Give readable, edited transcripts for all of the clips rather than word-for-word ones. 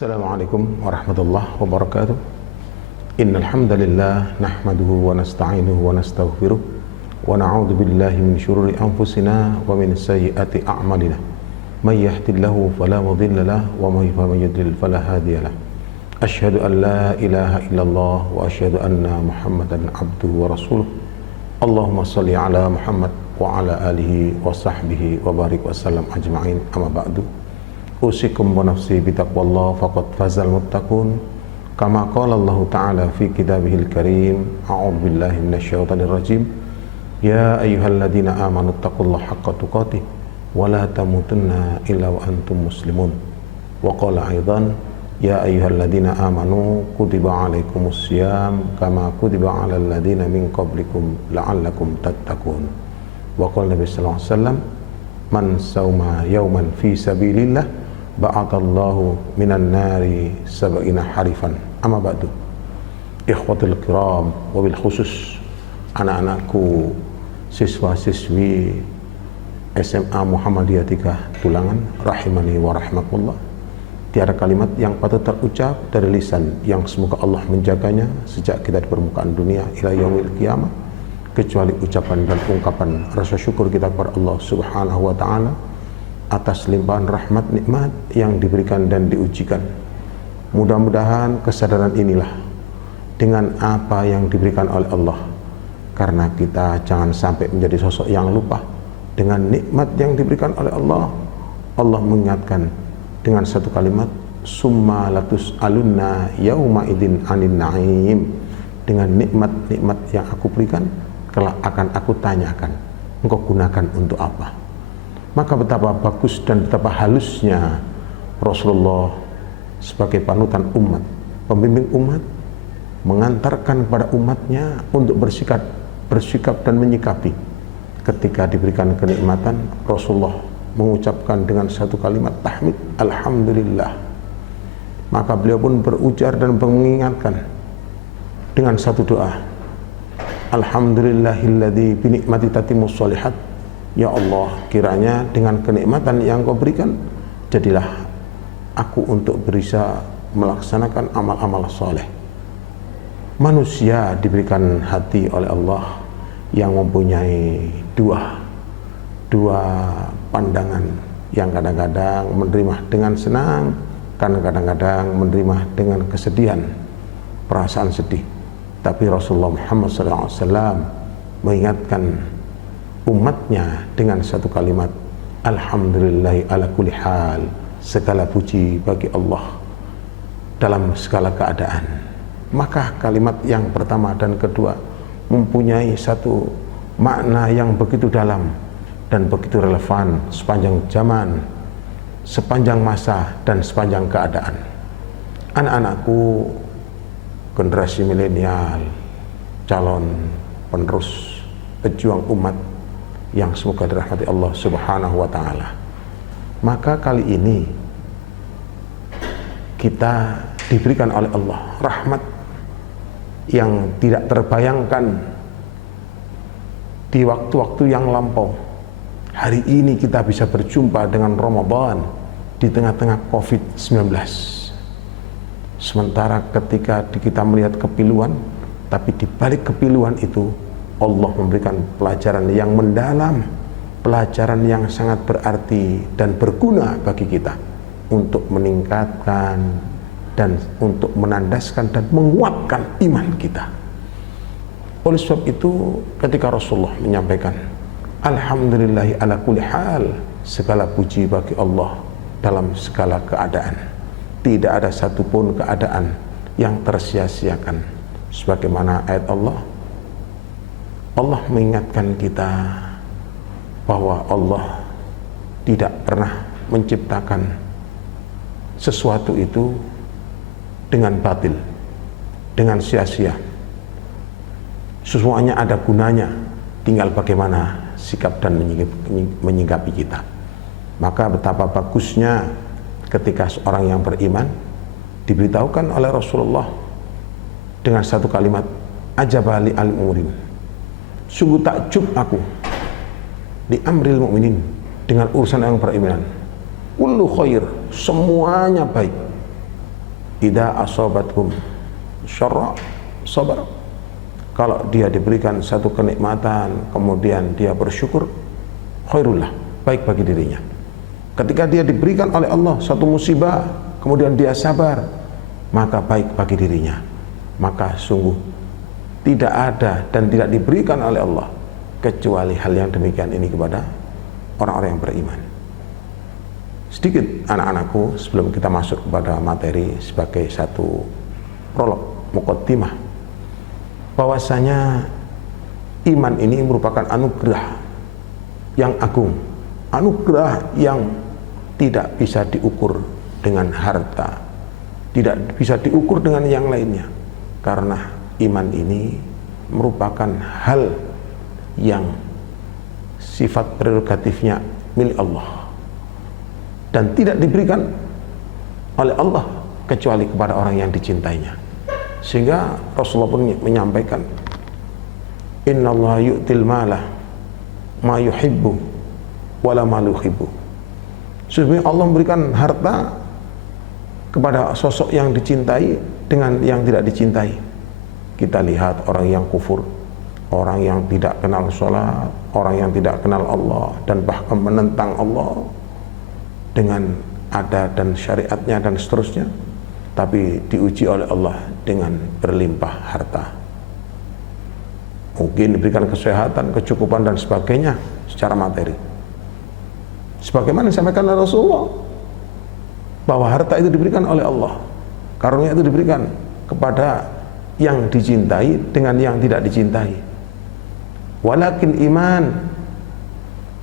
Assalamualaikum warahmatullahi wabarakatuh. Innal hamdalillah nahmaduhu wa nasta'inuhu wa nastaghfiruh wa na'udzu billahi min syururi anfusina wa min sayyiati a'malina. May yahdihillahu fala mudilla lahu wa may yudlil fala hadiya lahu. Asyhadu an la ilaha illallah wa asyhadu anna Muhammadan abduhu wa rasuluh. Allahumma shalli ala Muhammad wa ala alihi wa sahbihi wa barik wa sallam ajma'in. Amma ba'du. Usikum wa nafsi bitaqwallah faqad fazal muttaqun kama qala Allah ta'ala fi kitabihil karim. A'udzu billahi minasyaitonir rajim. Ya ayyuhalladzina amanu taqullaha haqqa tuqatih wa la tamutunna illa wa antum muslimun. Wa qala aidan ya ayyuhalladzina amanu kutiba alaikumus syiyam kama kutiba alal ladzina min qablikum la'allakum tattaqun. Wa qala Nabi sallallahu alaihi wasallam man sauma yauman fi sabilillah ba'atallahu minan nari sab'ina harifan. Amma ba'du. Ikhwatul kiram, wabil khusus anak-anakku siswa-siswi SMA Muhammadiyah 3 Tulangan rahimani wa rahmatullah. Tiada kalimat yang patut terucap dari lisan yang semoga Allah menjaganya sejak kita di permukaan dunia ila yaumil qiyamah, kecuali ucapan dan ungkapan rasa syukur kita kepada Allah Subhanahu wa taala atas limpahan rahmat nikmat yang diberikan dan diujikan. Mudah-mudahan kesadaran inilah dengan apa yang diberikan oleh Allah, karena kita jangan sampai menjadi sosok yang lupa dengan nikmat yang diberikan oleh Allah. Allah mengingatkan dengan satu kalimat, summa latus alunna yauma idin anin na'im. Dengan nikmat-nikmat yang aku berikan, kelak akan aku tanyakan, engkau gunakan untuk apa? Maka betapa bagus dan betapa halusnya Rasulullah sebagai panutan umat, pembimbing umat, mengantarkan kepada umatnya untuk bersikap dan menyikapi. Ketika diberikan kenikmatan, Rasulullah mengucapkan dengan satu kalimat tahmid, alhamdulillah. Maka beliau pun berujar dan mengingatkan dengan satu doa, alhamdulillahilladzi binikmati tatimmus sholihat. Ya Allah, kiranya dengan kenikmatan yang kau berikan, jadilah aku untuk bisa melaksanakan amal-amal soleh. Manusia diberikan hati oleh Allah yang mempunyai dua pandangan, yang kadang-kadang menerima dengan senang, kan kadang-kadang menerima dengan kesedihan, perasaan sedih. Tapi Rasulullah Muhammad SAW mengingatkan umatnya dengan satu kalimat, alhamdulillahi ala kulli hal. Segala puji bagi Allah dalam segala keadaan. Maka kalimat yang pertama dan kedua mempunyai satu makna yang begitu dalam dan begitu relevan sepanjang zaman, sepanjang masa, dan sepanjang keadaan. Anak-anakku generasi milenial, calon penerus, pejuang umat yang semoga dirahmati Allah Subhanahu wa taala. Maka kali ini kita diberikan oleh Allah rahmat yang tidak terbayangkan di waktu-waktu yang lampau. Hari ini kita bisa berjumpa dengan Ramadan di tengah-tengah Covid-19. Sementara ketika kita melihat kepiluan, tapi di balik kepiluan itu Allah memberikan pelajaran yang mendalam, pelajaran yang sangat berarti dan berguna bagi kita untuk meningkatkan dan untuk menandaskan dan menguatkan iman kita. Oleh sebab itu, ketika Rasulullah menyampaikan alhamdulillahi ala kulli hal, segala puji bagi Allah dalam segala keadaan, tidak ada satupun keadaan yang tersia-siakan. Sebagaimana ayat Allah mengingatkan kita bahwa Allah tidak pernah menciptakan sesuatu itu dengan batil, dengan sia-sia. Semuanya ada gunanya, tinggal bagaimana sikap dan menyikapi kita. Maka betapa bagusnya ketika seorang yang beriman diberitahukan oleh Rasulullah dengan satu kalimat, ajabali al-mu'min, sungguh takjub aku di amril mu'minin, dengan urusan yang beriman. Kullu khair, semuanya baik. idza asabatkum syarra sabar. Kalau dia diberikan satu kenikmatan kemudian dia bersyukur, khairullah, baik bagi dirinya. Ketika dia diberikan oleh Allah satu musibah kemudian dia sabar, maka baik bagi dirinya. Maka sungguh tidak ada dan tidak diberikan oleh Allah kecuali hal yang demikian ini kepada orang-orang yang beriman. Sedikit anak-anakku sebelum kita masuk kepada materi sebagai satu prolog, muqaddimah, bahwasanya iman ini merupakan anugerah yang agung, anugerah yang tidak bisa diukur dengan harta, tidak bisa diukur dengan yang lainnya, karena iman ini merupakan hal yang sifat prerogatifnya milik Allah dan tidak diberikan oleh Allah kecuali kepada orang yang dicintainya. Sehingga Rasulullah pun menyampaikan, innallaha yu'til mala ma yuhibbu wala ma yuhibbu. Sesungguhnya Allah memberikan harta kepada sosok yang dicintai dengan yang tidak dicintai. Kita lihat orang yang kufur, orang yang tidak kenal sholat, orang yang tidak kenal Allah dan bahkan menentang Allah dengan adat dan syariatnya dan seterusnya, tapi diuji oleh Allah dengan berlimpah harta. Mungkin diberikan kesehatan, kecukupan dan sebagainya secara materi. Sebagaimana disampaikan oleh Rasulullah bahwa harta itu diberikan oleh Allah, karunia itu diberikan kepada yang dicintai dengan yang tidak dicintai. Walakin iman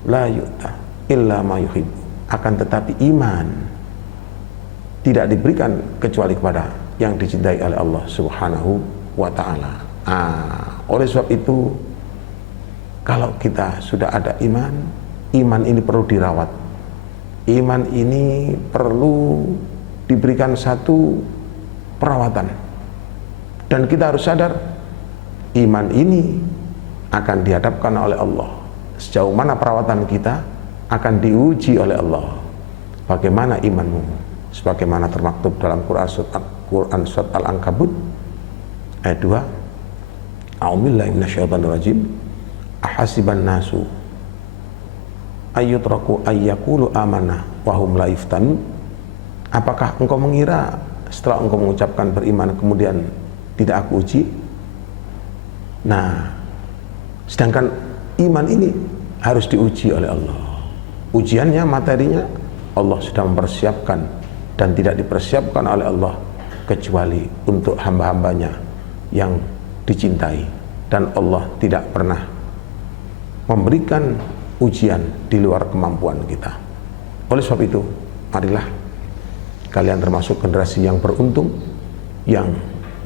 la yu'ta illa ma yuhibbu. Akan tetapi iman tidak diberikan kecuali kepada yang dicintai oleh Allah Subhanahu wa ta'ala. Oleh sebab itu, kalau kita sudah ada iman, iman ini perlu dirawat. Iman ini perlu diberikan satu perawatan. Dan kita harus sadar, iman ini akan dihadapkan oleh Allah. Sejauh mana perawatan kita akan diuji oleh Allah. Bagaimana imanmu? Sebagaimana termaktub dalam Quran surat Al-Ankabut ayat 2. A'udzubillahi minasyaitonir rajim. Ahasiban nasu ayyutraku ayyaqulu amanna wa hum la yuftanun. Apakah engkau mengira setelah engkau mengucapkan beriman kemudian tidak aku uji? Nah, sedangkan iman ini harus diuji oleh Allah. Ujiannya, materinya Allah sudah mempersiapkan dan tidak dipersiapkan oleh Allah kecuali untuk hamba-hambanya yang dicintai, dan Allah tidak pernah memberikan ujian di luar kemampuan kita. Oleh sebab itu, marilah kalian termasuk generasi yang beruntung, yang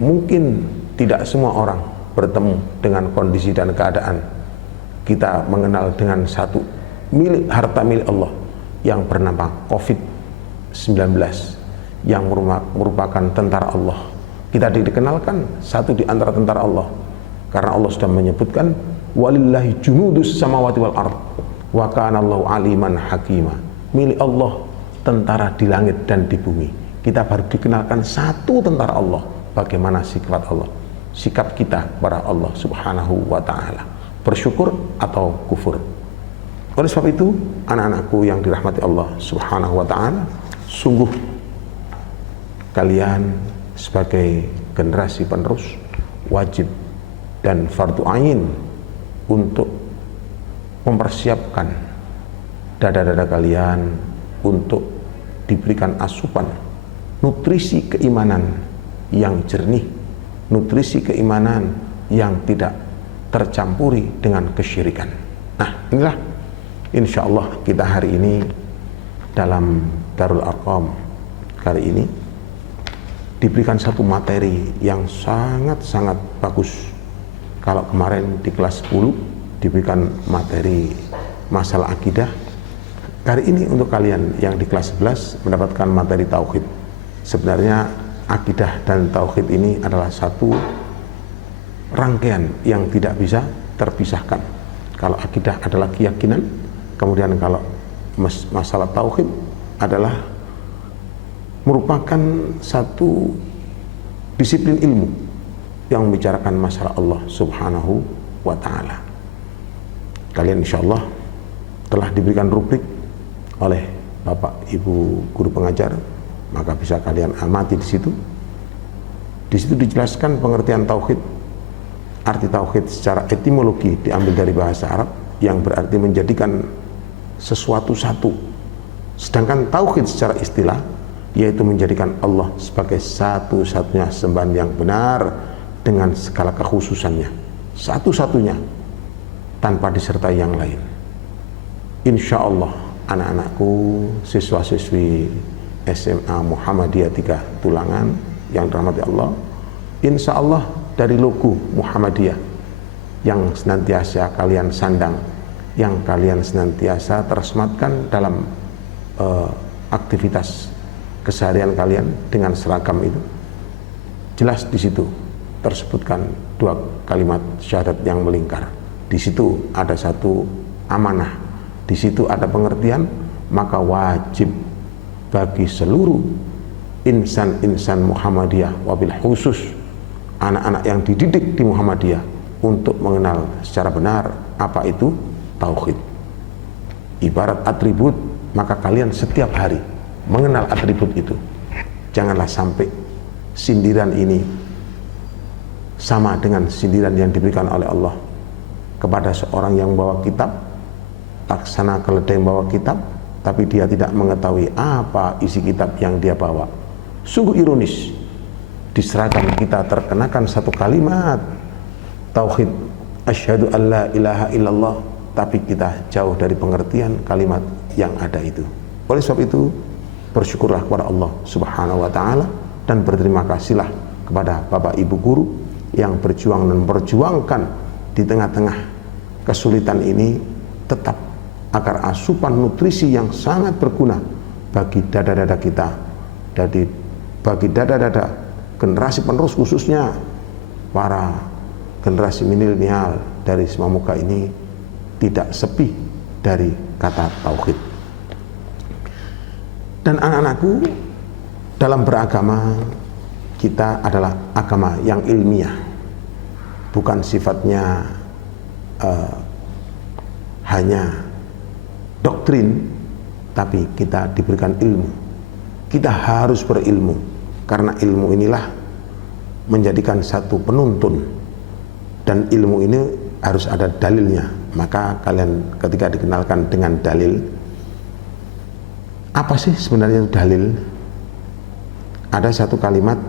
mungkin tidak semua orang bertemu dengan kondisi dan keadaan kita mengenal dengan satu harta milik Allah yang bernama COVID-19 yang merupakan tentara Allah. Kita dikenalkan satu di antara tentara Allah karena Allah sudah menyebutkan walillahi junudus samawati wal ard wa kana Allahu aliman hakima. Milik Allah tentara di langit dan di bumi. Kita baru dikenalkan satu tentara Allah. Bagaimana sifat Allah, sikap kita kepada Allah Subhanahu wa ta'ala, bersyukur atau kufur. Oleh sebab itu, anak-anakku yang dirahmati Allah Subhanahu wa ta'ala, sungguh kalian sebagai generasi penerus wajib dan fardu ain untuk mempersiapkan dada-dada kalian untuk diberikan asupan nutrisi keimanan yang jernih, nutrisi keimanan yang tidak tercampuri dengan kesyirikan. Nah, inilah insya Allah kita hari ini dalam Darul Arqam kali ini diberikan satu materi yang sangat-sangat bagus. Kalau kemarin di kelas 10 diberikan materi masalah akidah, hari ini untuk kalian yang di kelas 11 mendapatkan materi tauhid. Sebenarnya akidah dan tauhid ini adalah satu rangkaian yang tidak bisa terpisahkan. Kalau akidah adalah keyakinan, kemudian kalau masalah tauhid adalah merupakan satu disiplin ilmu yang membicarakan masalah Allah Subhanahu wa ta'ala. Kalian insya Allah telah diberikan rubrik oleh Bapak Ibu guru pengajar, maka bisa kalian amati di situ. Di situ dijelaskan pengertian tauhid. Arti tauhid secara etimologi diambil dari bahasa Arab yang berarti menjadikan sesuatu satu. Sedangkan tauhid secara istilah yaitu menjadikan Allah sebagai satu-satunya sembahan yang benar dengan segala kekhususannya, satu-satunya tanpa disertai yang lain. Insya Allah anak-anakku, siswa-siswi SMA Muhammadiyah 3 Tulangan yang dirahmati Allah, insya Allah dari logo Muhammadiyah yang senantiasa kalian sandang, yang kalian senantiasa tersematkan dalam aktivitas keseharian kalian dengan seragam itu, jelas di situ tersebutkan 2 kalimat syahadat yang melingkar. Di situ ada satu amanah, di situ ada pengertian, maka wajib bagi seluruh insan-insan Muhammadiyah, wabil khusus anak-anak yang dididik di Muhammadiyah, untuk mengenal secara benar apa itu tauhid. Ibarat atribut, maka kalian setiap hari mengenal atribut itu. Janganlah sampai sindiran ini sama dengan sindiran yang diberikan oleh Allah kepada seorang yang bawa kitab, laksana keledai yang bawa kitab, tapi dia tidak mengetahui apa isi kitab yang dia bawa. Sungguh ironis, di seragam kita terkenakan satu kalimat tauhid, asyhadu an la ilaha illallah, tapi kita jauh dari pengertian kalimat yang ada itu. Oleh sebab itu, bersyukurlah kepada Allah Subhanahu wa ta'ala, dan berterima kasihlah kepada Bapak Ibu guru yang berjuang dan memperjuangkan di tengah-tengah kesulitan ini tetap agar asupan nutrisi yang sangat berguna bagi dada-dada kita, bagi dada-dada generasi penerus, khususnya para generasi milenial dari semua muka ini, tidak sepi dari kata tauhid. Dan anak-anakku, dalam beragama kita adalah agama yang ilmiah, bukan sifatnya hanya doktrin, tapi kita diberikan ilmu. Kita harus berilmu, karena ilmu inilah menjadikan satu penuntun, dan ilmu ini harus ada dalilnya. Maka kalian ketika dikenalkan dengan dalil, apa sih sebenarnya itu dalil? Ada satu kalimat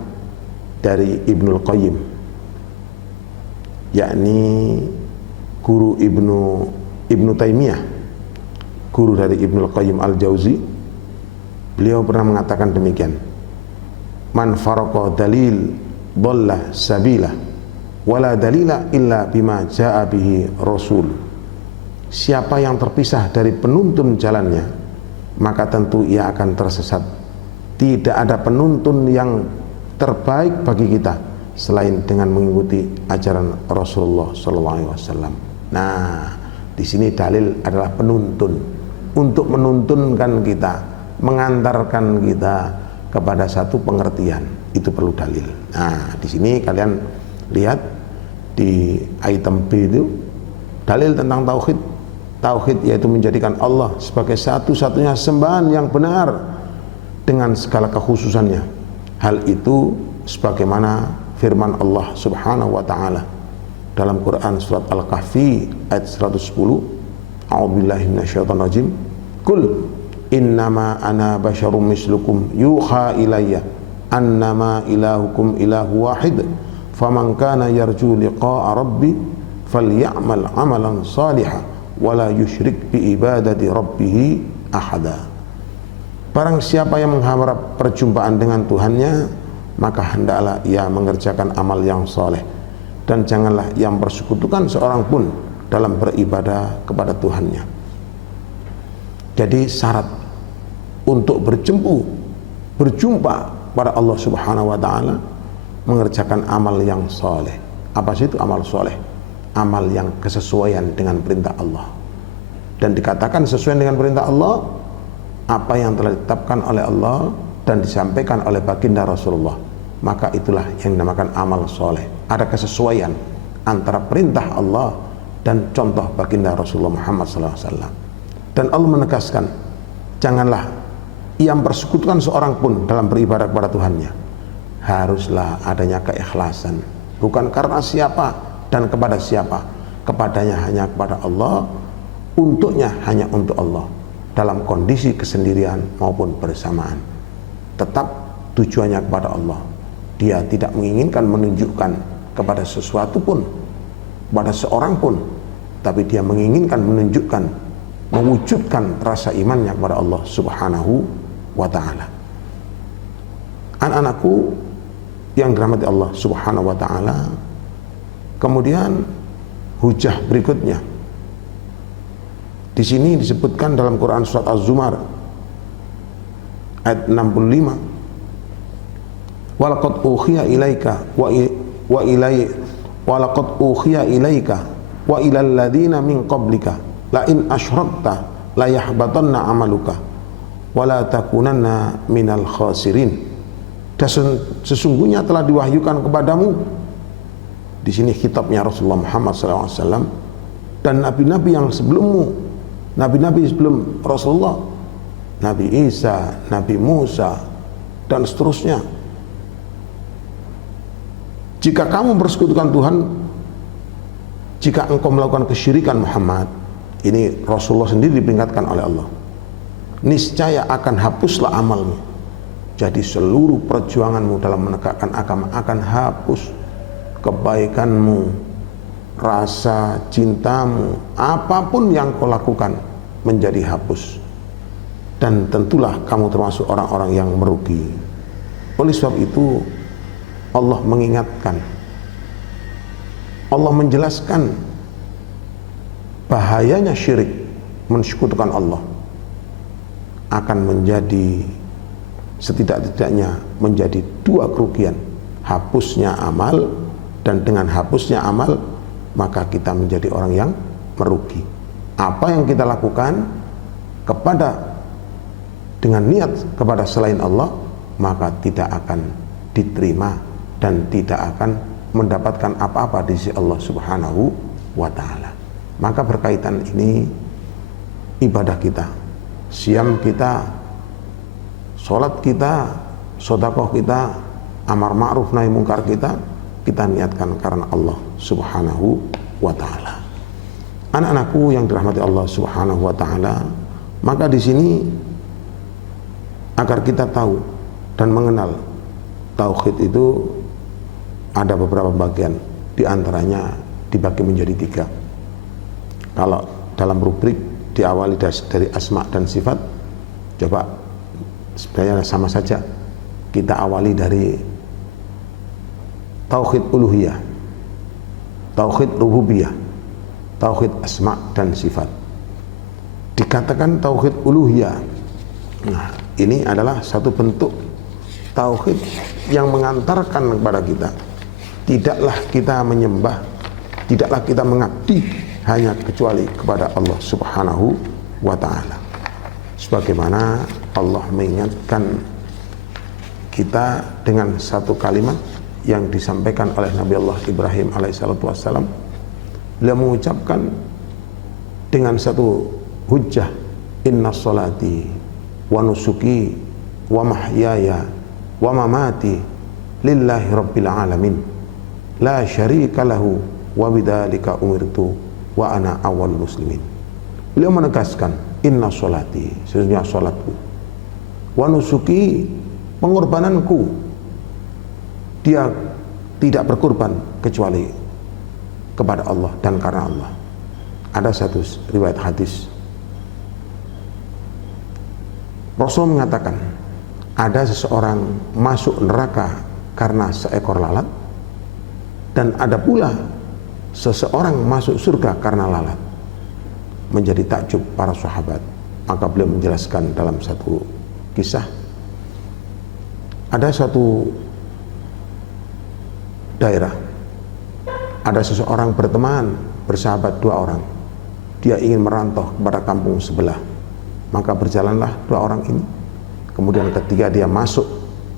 dari Ibnul Qayyim, yakni guru Ibnu Taimiyah, guru dari Ibnul Qayyim Al-Jauzi. Beliau pernah mengatakan demikian, man faraqa dalil dhalla sabila wala dalila illa bima jaa bihi rasul. Siapa yang terpisah dari penuntun jalannya, maka tentu ia akan tersesat. Tidak ada penuntun yang terbaik bagi kita selain dengan mengikuti ajaran Rasulullah SAW. Nah, di sini dalil adalah penuntun untuk menuntunkan kita, mengantarkan kita kepada satu pengertian. Itu perlu dalil. Nah, di sini kalian lihat di item B itu dalil tentang tauhid. Tauhid yaitu menjadikan Allah sebagai satu-satunya sembahan yang benar dengan segala kekhususannya. Hal itu sebagaimana firman Allah Subhanahu wa ta'ala dalam Quran surat Al-Kahfi ayat 110, a'udzubillahi minasyaitonir rajim, qul innama ana basyarum mislukum yuha ilayya annama ilahukum ilahu wahid faman kana yarju liqa'a rabbi falyamal amalan salihan wala yusyrik bi ibadati rabbih ahada. Barang siapa yang mengharap perjumpaan dengan Tuhannya, maka hendaklah ia mengerjakan amal yang soleh, dan janganlah ia mempersekutukan seorang pun dalam beribadah kepada Tuhannya. Jadi syarat untuk berjumpa pada Allah Subhanahu wa ta'ala, mengerjakan amal yang soleh. Apa sih itu amal soleh? Amal yang kesesuaian dengan perintah Allah. Dan dikatakan sesuai dengan perintah Allah, apa yang telah ditetapkan oleh Allah dan disampaikan oleh baginda Rasulullah, maka itulah yang dinamakan amal soleh. Ada kesesuaian antara perintah Allah dan contoh baginda Rasulullah Muhammad SAW. Dan Allah menegaskan, janganlah ia persekutukan seorang pun dalam beribadah kepada Tuhannya. Haruslah adanya keikhlasan, bukan karena siapa dan kepada siapa, kepadanya hanya kepada Allah, untuknya hanya untuk Allah, dalam kondisi kesendirian maupun bersamaan. Tetap tujuannya kepada Allah. Dia tidak menginginkan menunjukkan kepada sesuatu pun, kepada seorang pun, tapi dia menginginkan menunjukkan, mewujudkan rasa imannya kepada Allah Subhanahu wa ta'ala. Anak-anakku yang dirahmati Allah Subhanahu wa ta'ala, kemudian hujah berikutnya di sini disebutkan dalam Quran surat Az-Zumar ayat 65, walaqad ukhiya ilaika walaqad ukhiya ilaika wa ilal ladzina min qablika la in asyrakta la yahbatanna amaluka wa la takunanna minal khasirin. Dan sesungguhnya telah diwahyukan kepadamu, di sini khitabnya Rasulullah Muhammad SAW dan nabi-nabi yang sebelummu, nabi-nabi sebelum Rasulullah, Nabi Isa, Nabi Musa, dan seterusnya. Jika kamu bersekutukan Tuhan, jika engkau melakukan kesyirikan Muhammad, ini Rasulullah sendiri diperingatkan oleh Allah, niscaya akan hapuslah amalmu. Jadi seluruh perjuanganmu dalam menegakkan agama akan hapus, kebaikanmu, rasa cintamu, apapun yang kau lakukan menjadi hapus. Dan tentulah kamu termasuk orang-orang yang merugi. Oleh sebab itu Allah mengingatkan, Allah menjelaskan bahayanya syirik, mensekutukan Allah, akan menjadi setidak-tidaknya menjadi dua kerugian, hapusnya amal, dan dengan hapusnya amal maka kita menjadi orang yang merugi. Apa yang kita lakukan kepada dengan niat kepada selain Allah, maka tidak akan diterima dan tidak akan mendapatkan apa-apa di sisi Allah Subhanahu wa ta'ala. Maka berkaitan ini ibadah kita, siam kita, sholat kita, sedekah kita, amar ma'ruf nahi mungkar kita niatkan karena Allah Subhanahu wa ta'ala. Anak-anakku yang dirahmati Allah Subhanahu wa ta'ala, maka di sini agar kita tahu dan mengenal tauhid itu ada beberapa bagian, di antaranya dibagi menjadi 3. Kalau dalam rubrik diawali dari asma dan sifat, coba sebenarnya sama saja, kita awali dari tauhid uluhiyah, tauhid rububiyah, tauhid asma dan sifat. Dikatakan tauhid uluhiyah, nah ini adalah satu bentuk tauhid yang mengantarkan kepada kita, tidaklah kita menyembah, tidaklah kita mengabdi hanya kecuali kepada Allah Subhanahu wa ta'ala. Sebagaimana Allah mengingatkan kita dengan satu kalimat yang disampaikan oleh Nabi Allah Ibrahim alaihissalatu wassalam. Beliau mengucapkan dengan satu hujjah, inna sholati wa nusuki wa mahyaya wa mamati lillahi rabbil alamin la syarika lahu wa bidzalika umirtu wa ana awwalul muslimin. Beliau menegaskan, inna sholati, sesungguhnya sholatku, wa nusuki, pengorbananku, dia tidak berkorban kecuali kepada Allah dan karena Allah. Ada satu riwayat hadis, Rasul mengatakan, ada seseorang masuk neraka karena seekor lalat, dan ada pula seseorang masuk surga karena lalat. Menjadi takjub para sahabat, maka beliau menjelaskan dalam satu kisah, ada satu daerah, ada seseorang berteman, bersahabat 2 orang, dia ingin merantau kepada kampung sebelah, maka berjalanlah 2 orang ini Kemudian ketika dia masuk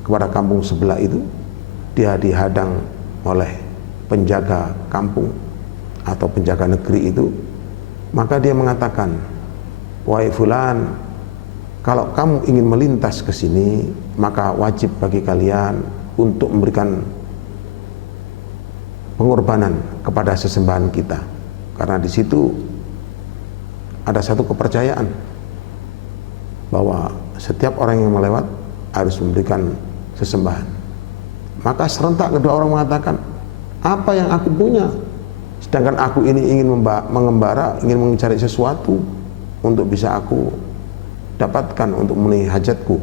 kepada kampung sebelah itu, dia dihadang oleh penjaga kampung atau penjaga negeri itu. Maka dia mengatakan, wahai fulan, kalau kamu ingin melintas ke sini, maka wajib bagi kalian untuk memberikan pengorbanan kepada sesembahan kita, karena di situ ada satu kepercayaan bahwa setiap orang yang melewat harus memberikan sesembahan. Maka serentak kedua orang mengatakan, apa yang aku punya, sedangkan aku ini ingin mengembara, ingin mencari sesuatu untuk bisa aku dapatkan untuk memenuhi hajatku.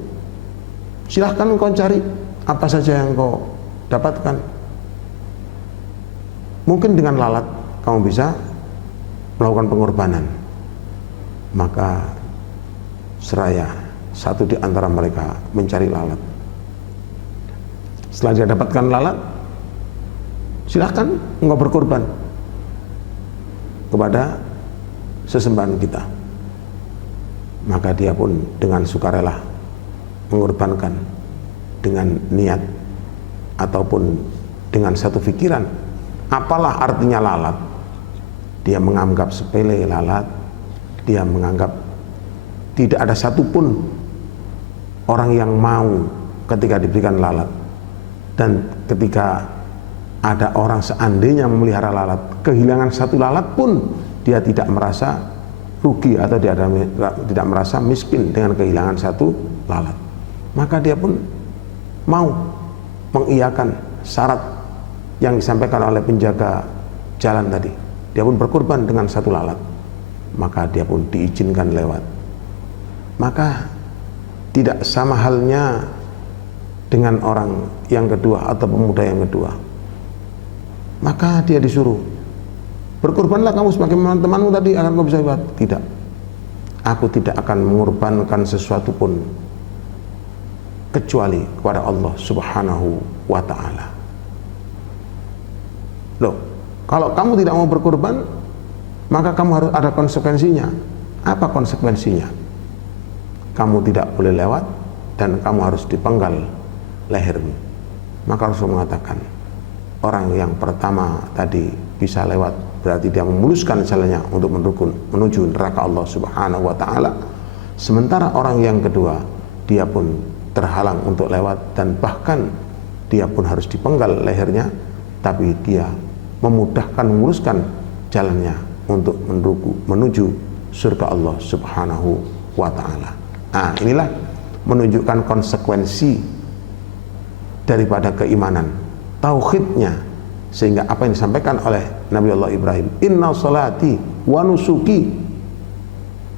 Silahkan kau cari apa saja yang kau dapatkan. Mungkin dengan lalat kamu bisa melakukan pengorbanan. Maka seraya satu di antara mereka mencari lalat. Setelah dia dapatkan lalat, silahkan engkau berkorban kepada sesembahan kita. Maka dia pun dengan sukarela mengorbankan dengan niat ataupun dengan satu pikiran. Apalah artinya lalat? Dia menganggap sepele lalat. Dia menganggap tidak ada satupun orang yang mau ketika diberikan lalat. Dan ketika ada orang seandainya memelihara lalat, kehilangan satu lalat pun dia tidak merasa rugi atau dia tidak merasa miskin dengan kehilangan satu lalat. Maka dia pun mau mengiyakan syarat yang disampaikan oleh penjaga jalan tadi. Dia pun berkorban dengan satu lalat. Maka dia pun diizinkan lewat. Maka tidak sama halnya dengan orang yang kedua atau pemuda yang kedua. Maka dia disuruh, berkorbanlah kamu sebagai temanmu tadi agar kau bisa lewat. Tidak, aku tidak akan mengorbankan sesuatu pun kecuali kepada Allah Subhanahu wa ta'ala. Loh, kalau kamu tidak mau berkorban, maka kamu harus ada konsekuensinya. Apa konsekuensinya? Kamu tidak boleh lewat dan kamu harus dipenggal lehermu. Maka Rasul mengatakan, orang yang pertama tadi bisa lewat berarti dia memuluskan jalannya untuk menuju neraka Allah Subhanahu wa ta'ala. Sementara orang yang kedua, dia pun terhalang untuk lewat dan bahkan dia pun harus dipenggal lehernya, tapi dia memudahkan, menguruskan jalannya untuk menuju surga Allah Subhanahu wa ta'ala. Nah, inilah menunjukkan konsekuensi daripada keimanan, tauhidnya, sehingga apa yang disampaikan oleh Nabi Allah Ibrahim, inna salati wa nusuki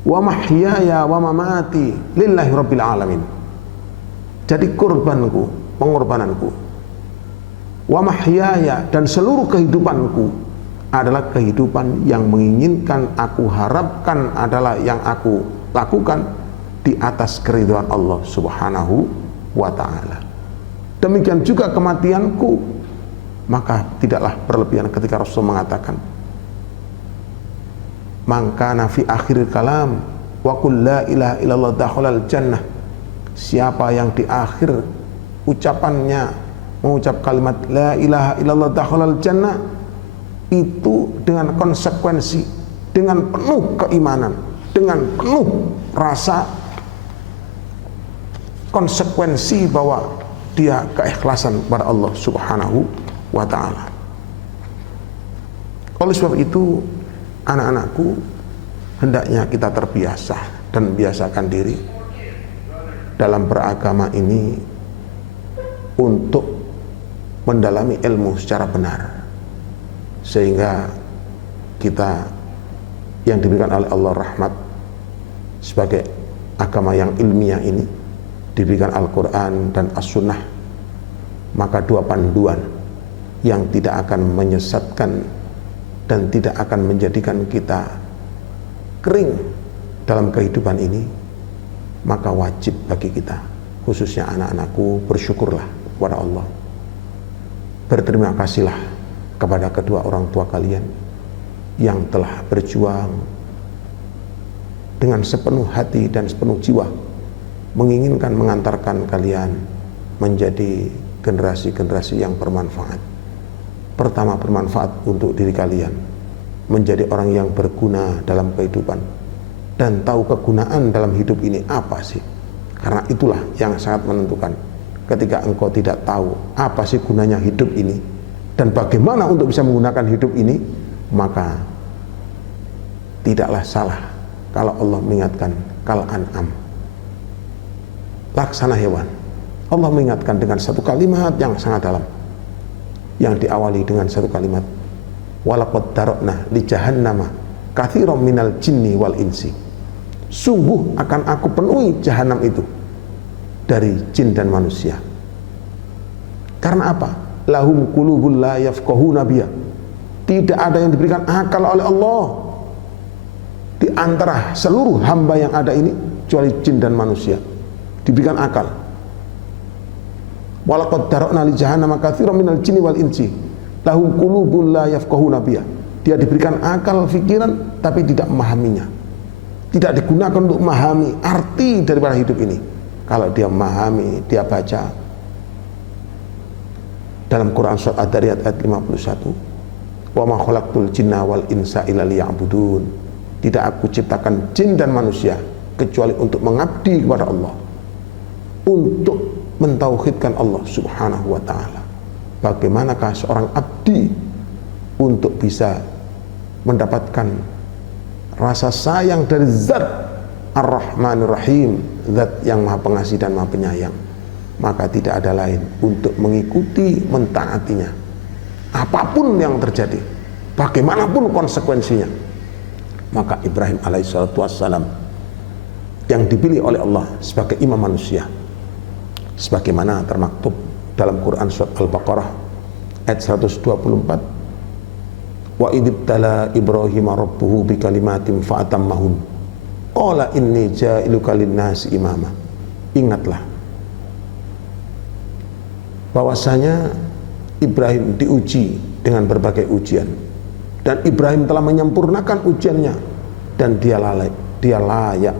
wa mahyaya wa mamati lillahi rabbil alamin. Jadi kurbanku, pengorbananku, wa mahyaya, dan seluruh kehidupanku adalah kehidupan yang menginginkan, aku harapkan adalah yang aku lakukan di atas keridhaan Allah Subhanahu wa ta'ala. Demikian juga kematianku. Maka tidaklah berlebihan ketika Rasul mengatakan, man kana fi akhir kalam wa qul la ilaha illallah dakhalal jannah. Siapa yang di akhir ucapannya mengucap kalimat la ilaha illallah dakhalal jannah, itu dengan konsekuensi, dengan penuh keimanan, dengan penuh rasa konsekuensi bahwa dia keikhlasan kepada Allah Subhanahu wa ta'ala. Oleh sebab itu, anak-anakku, hendaknya kita terbiasa dan biasakan diri dalam beragama ini untuk mendalami ilmu secara benar, sehingga kita yang diberikan oleh Allah rahmat sebagai agama yang ilmiah ini, diberikan Al-Quran dan As-Sunnah, maka dua panduan yang tidak akan menyesatkan dan tidak akan menjadikan kita kering dalam kehidupan ini, maka wajib bagi kita, khususnya anak-anakku, bersyukurlah kepada Allah, berterima kasihlah kepada kedua orang tua kalian yang telah berjuang dengan sepenuh hati dan sepenuh jiwa menginginkan mengantarkan kalian menjadi generasi-generasi yang bermanfaat. Pertama, bermanfaat untuk diri kalian, menjadi orang yang berguna dalam kehidupan dan tahu kegunaan dalam hidup ini apa sih. Karena itulah yang sangat menentukan. Ketika engkau tidak tahu apa sih gunanya hidup ini dan bagaimana untuk bisa menggunakan hidup ini, maka tidaklah salah kalau Allah mengingatkan kal an'am, laksana hewan. Allah mengingatkan dengan satu kalimat yang sangat dalam, yang diawali dengan satu kalimat, walaqad darokna li jahannama katsiran minal jinni wal insi. Sungguh akan aku penuhi jahanam itu dari jin dan manusia. Karena apa? Lahum qulubul la yafqahuna biha. Tidak ada yang diberikan akal oleh Allah di antara seluruh hamba yang ada ini, kecuali jin dan manusia diberikan akal. Walaqad darokna li jahannama katsiran minal jinni wal insi lahum qulubun la yafqahuna biha. Dia diberikan akal, pikiran, tapi tidak memahaminya. Tidak digunakan untuk memahami arti daripada hidup ini. Kalau dia memahami, dia baca dalam Quran surat Ad-Dariyat ayat 51, wa ma khalaqtul jinna wal insa illa liya'budun. Tidak aku ciptakan jin dan manusia kecuali untuk mengabdi kepada Allah, untuk mentauhidkan Allah subhanahu wa ta'ala. Bagaimanakah seorang abdi untuk bisa mendapatkan rasa sayang dari zat Ar-Rahmanir Rahim, zat yang maha pengasih dan maha penyayang? Maka tidak ada lain untuk mengikuti, mentaatinya apapun yang terjadi, bagaimanapun konsekuensinya. Maka Ibrahim alaihissalatu wassalam yang dipilih oleh Allah sebagai imam manusia, sebagaimana termaktub dalam Quran surat Al-Baqarah ayat 124, wa idibtala Ibrahim rabbuhu bikalimatin fa'atammahun qala inni ja'iluka linnasi imama. Ingatlah bahwasanya Ibrahim diuji dengan berbagai ujian, dan Ibrahim telah menyempurnakan ujiannya, dan dia layak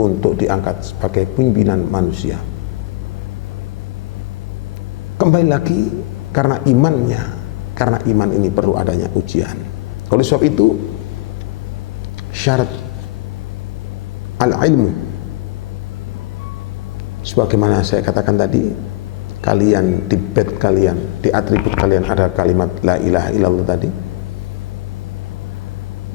untuk diangkat sebagai pimpinan manusia. Kembali lagi, karena imannya, karena iman ini perlu adanya ujian. Oleh sebab itu, syarat al-ilmu, sebagaimana saya katakan tadi, kalian di bed kalian, di atribut kalian ada kalimat la ilaha illallah tadi.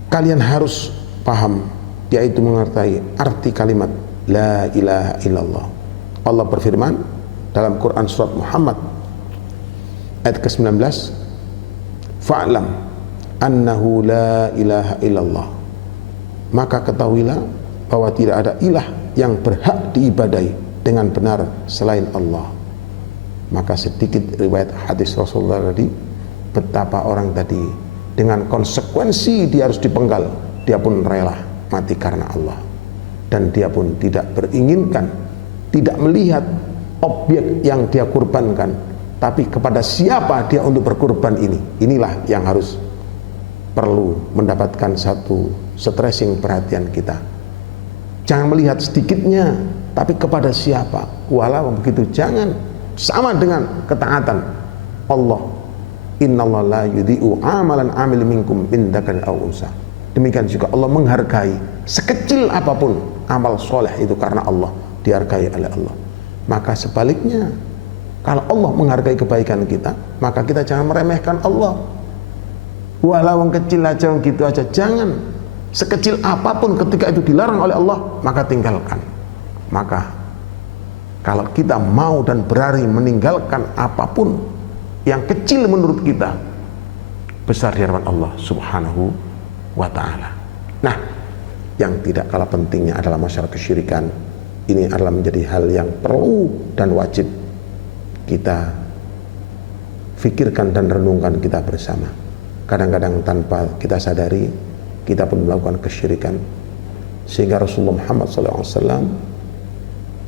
Kalian harus paham, yaitu mengerti arti kalimat la ilaha illallah. Allah berfirman dalam Quran surat Muhammad ayat ke-19, fa'lam annahu la ilaha illallah, maka ketahuilah bahwa tidak ada ilah yang berhak diibadahi dengan benar selain Allah. Maka sedikit riwayat hadis Rasulullah tadi, betapa orang tadi dengan konsekuensi dia harus dipenggal, dia pun rela mati karena Allah, dan dia pun tidak beringinkan, tidak melihat objek yang dia kurbankan, tapi kepada siapa dia untuk berkurban ini. Inilah yang harus perlu mendapatkan satu stressing perhatian kita. Jangan melihat sedikitnya, tapi kepada siapa. Walau begitu, jangan sama dengan ketaatan Allah. Innallaha la yudhi'u amalan amil minkum min dzakarin aw unsa. Demikian juga Allah menghargai sekecil apapun amal soleh itu, karena Allah dihargai oleh Allah. Maka sebaliknya, kalau Allah menghargai kebaikan kita, maka kita jangan meremehkan Allah. Walau yang kecil aja, gitu aja, jangan. Sekecil apapun ketika itu dilarang oleh Allah, maka tinggalkan. Maka kalau kita mau dan berani meninggalkan apapun yang kecil menurut kita, besar di hadapan Allah subhanahu wa ta'ala. Nah, yang tidak kalah pentingnya adalah masalah kesyirikan. Ini adalah menjadi hal yang perlu dan wajib kita fikirkan dan renungkan kita bersama. Kadang-kadang tanpa kita sadari, kita pun melakukan kesyirikan, sehingga Rasulullah Muhammad SAW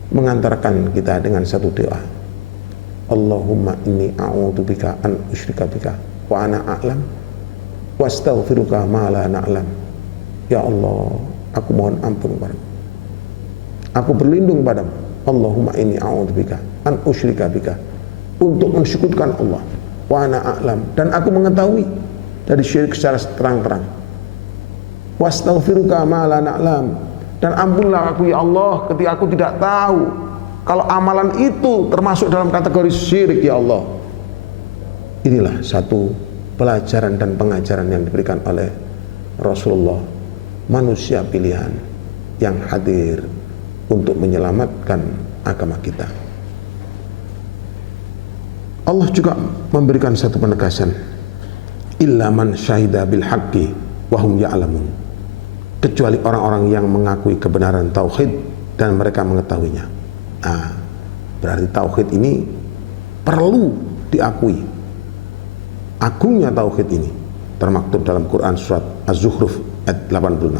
mengantarkan kita dengan satu doa, Allahumma inni a'udzubika an usyrika bika wa ana a'lam wa astaghfiruka ma la na'lam. Ya Allah, aku mohon ampun padamu, aku berlindung padamu Allahumma inni a'udzubika an usyrika bika, untuk mensyukurkan Allah. Wa ana a'lam, dan aku mengetahui dari syirik secara terang-terang. Wastaghfiruka ma la na'lam, dan ampunlah aku ya Allah ketika aku tidak tahu kalau amalan itu termasuk dalam kategori syirik ya Allah. Inilah satu pelajaran dan pengajaran yang diberikan oleh Rasulullah, manusia pilihan yang hadir untuk menyelamatkan agama kita. Allah juga memberikan satu penegasan, illa man syahida bil haqqi wa hum ya'lamun, kecuali orang-orang yang mengakui kebenaran tauhid dan mereka mengetahuinya. Nah, berarti tauhid ini perlu diakui. Agungnya tauhid ini termaktub dalam Quran surat Az-Zukhruf ayat 86.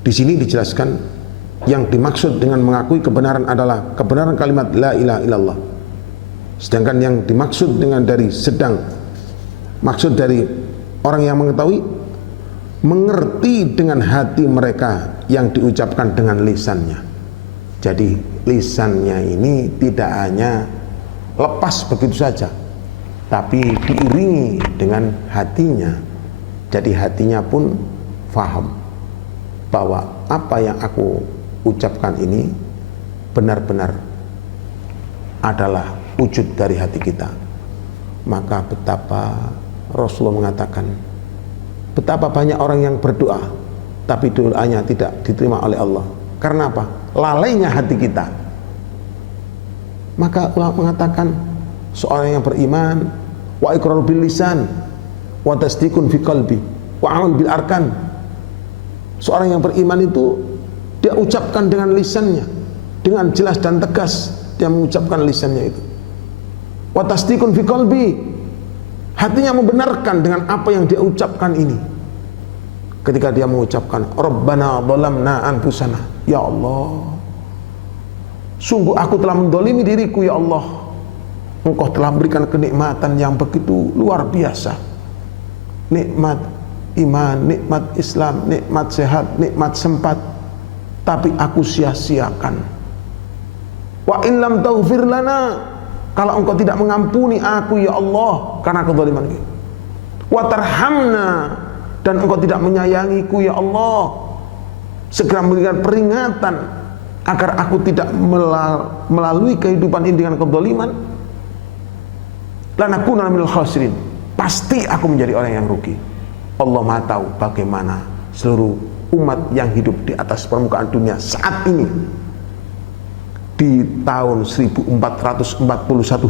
Di sini dijelaskan yang dimaksud dengan mengakui kebenaran adalah kebenaran kalimat la ilaha illallah. Sedangkan yang dimaksud dengan maksud dari orang yang mengetahui, mengerti dengan hati mereka yang diucapkan dengan lisannya. Jadi lisannya ini tidak hanya lepas begitu saja, tapi diiringi dengan hatinya. Jadi hatinya pun faham bahwa apa yang aku ucapkan ini benar-benar adalah wujud dari hati kita. Maka betapa Rasulullah mengatakan, betapa banyak orang yang berdoa tapi doanya tidak diterima oleh Allah. Karena apa? Lalainya hati kita. Maka ulama mengatakan, seorang yang beriman wa iqrar bil lisan wa tasdiqun fi qalbi wa amal bil arkan. Seorang yang beriman itu dia ucapkan dengan lisannya, dengan jelas dan tegas dia mengucapkan lisannya itu. Wa tasdiqun fi qalbi, hatinya membenarkan dengan apa yang dia ucapkan ini. Ketika dia mengucapkan Rabbana dhalamna anfusana, ya Allah, sungguh aku telah mendolimi diriku ya Allah. Engkau telah memberikan kenikmatan yang begitu luar biasa, nikmat iman, nikmat Islam, nikmat sehat, nikmat sempat, tapi aku sia-siakan. Wa illam taghfir lana, kalau engkau tidak mengampuni aku ya Allah karena kezaliman kita. Wa tarhamna, dan engkau tidak menyayangiku ya Allah, segera memberikan peringatan agar aku tidak melalui kehidupan ini dengan kezaliman. Lanakunanna minal khasirin, pasti aku menjadi orang yang rugi. Allah Maha tahu bagaimana seluruh umat yang hidup di atas permukaan dunia saat ini di tahun 1441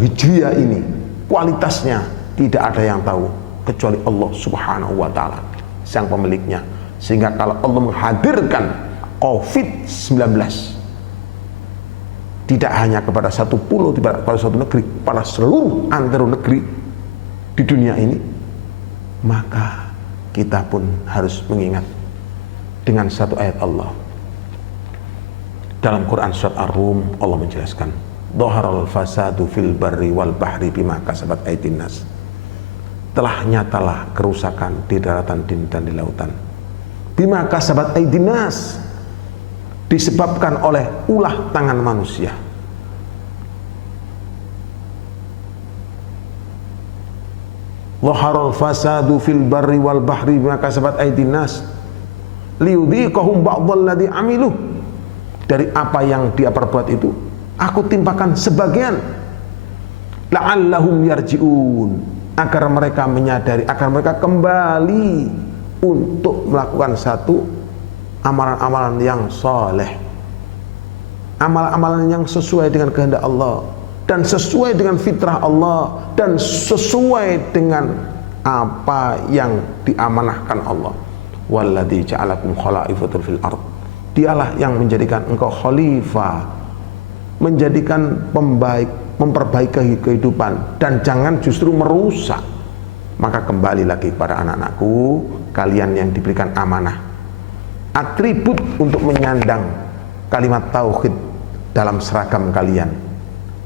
Hijriah ini, kualitasnya tidak ada yang tahu kecuali Allah Subhanahu wa Ta'ala, sang pemiliknya. Sehingga kalau Allah menghadirkan COVID-19 tidak hanya kepada satu pulau, tidak pada satu negeri, pada seluruh antero negeri di dunia ini, maka kita pun harus mengingat dengan satu ayat Allah. Dalam Quran surat Ar-Rum, Allah menjelaskan, dhaharal fasadu fil barri wal bahri bima kasabat aydin nas. Telah nyatalah kerusakan di daratan dan di lautan. Bima kasabat aydin nas, disebabkan oleh ulah tangan manusia. Dhaharal fasadu fil barri wal bahri bima kasabat aydin nas liyudhiqahum ba'dalladzi amiluh. Dari apa yang dia perbuat itu aku timpakan sebagian, la'allahum yarji'un, agar mereka menyadari, agar mereka kembali untuk melakukan satu amalan-amalan yang soleh, amalan-amalan yang sesuai dengan kehendak Allah dan sesuai dengan fitrah Allah dan sesuai dengan apa yang diamanahkan Allah. Walladzi ja'alakum khala'ifatul fil ardh, dialah yang menjadikan engkau khalifah, menjadikan pembaik, memperbaiki kehidupan, dan jangan justru merusak. Maka kembali lagi kepada anak-anakku, kalian yang diberikan amanah, atribut untuk menyandang kalimat tauhid dalam seragam kalian,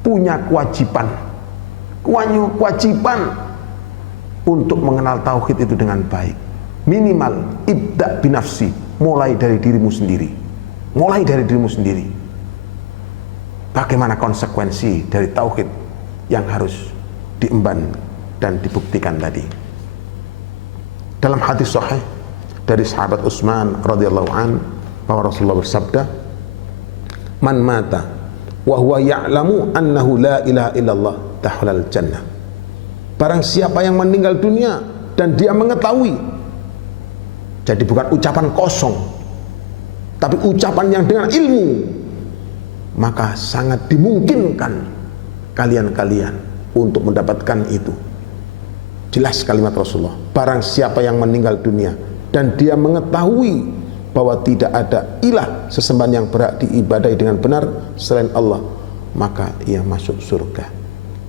punya kewajiban untuk mengenal tauhid itu dengan baik. Minimal ibda binafsi, mulai dari dirimu sendiri. bagaimana konsekuensi dari tauhid yang harus diemban dan dibuktikan tadi. Dalam hadis sahih dari sahabat Utsman radhiyallahu an, bahwa Rasulullah bersabda, "Man mata wa huwa ya'lamu annahu la ilaha illallah dakhalal jannah." Barang siapa yang meninggal dunia dan dia mengetahui, jadi bukan ucapan kosong, tapi ucapan yang dengan ilmu, maka sangat dimungkinkan kalian-kalian untuk mendapatkan itu. Jelas kalimat Rasulullah, barang siapa yang meninggal dunia dan dia mengetahui bahwa tidak ada ilah sesembahan yang berhak diibadahi dengan benar selain Allah, maka ia masuk surga.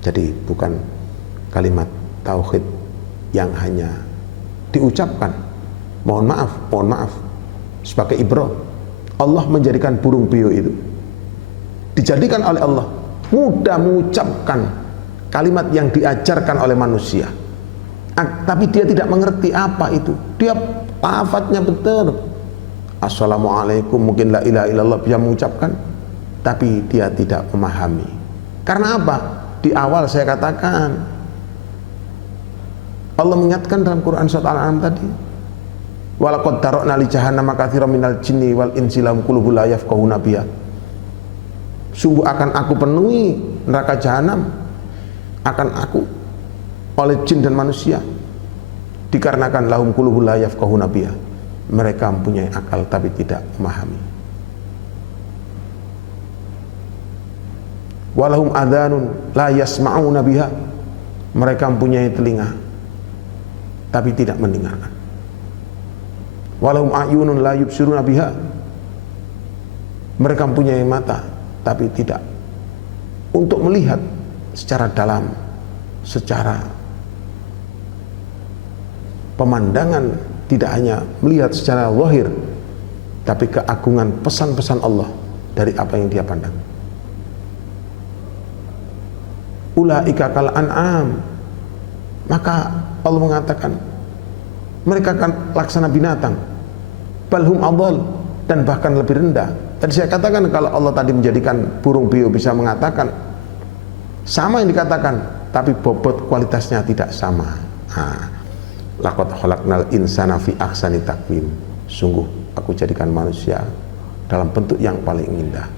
Jadi bukan kalimat tauhid yang hanya diucapkan. Mohon maaf, sebagai ibrah, Allah menjadikan burung beo itu, dijadikan oleh Allah mudah mengucapkan kalimat yang diajarkan oleh manusia, tapi dia tidak mengerti apa itu. Dia lafadznya betul, assalamualaikum, mungkin la ilaha illallah bisa mengucapkan, tapi dia tidak memahami. Karena apa? Di awal saya katakan, Allah mengingatkan dalam Quran surat Al-An'am tadi, walaqad tarakna li jahannama katsiran minal jinni wal insi lahum qulubun la yafqahuna biha. Sungguh akan aku penuhi neraka jahanam, akan aku oleh jin dan manusia, dikarenakan lahum qulubun la yafqahuna biha, mereka mempunyai akal tapi tidak memahami. Walahum adhanun la yasma'una biha, mereka mempunyai telinga tapi tidak mendengarkan. Walahum a'yunun la yubsiruna biha, mereka mempunyai mata tapi tidak untuk melihat secara dalam, secara pemandangan, tidak hanya melihat secara zahir, tapi keagungan pesan-pesan Allah dari apa yang dia pandang. Ulaika kal an'am, maka Allah mengatakan mereka akan laksana binatang, balhum adhal, dan bahkan lebih rendah. Tadi saya katakan kalau Allah tadi menjadikan burung beo bisa mengatakan sama yang dikatakan, tapi bobot kualitasnya tidak sama. Laqad khalaqnal insana fi ahsani taqwim, sungguh aku jadikan manusia dalam bentuk yang paling indah.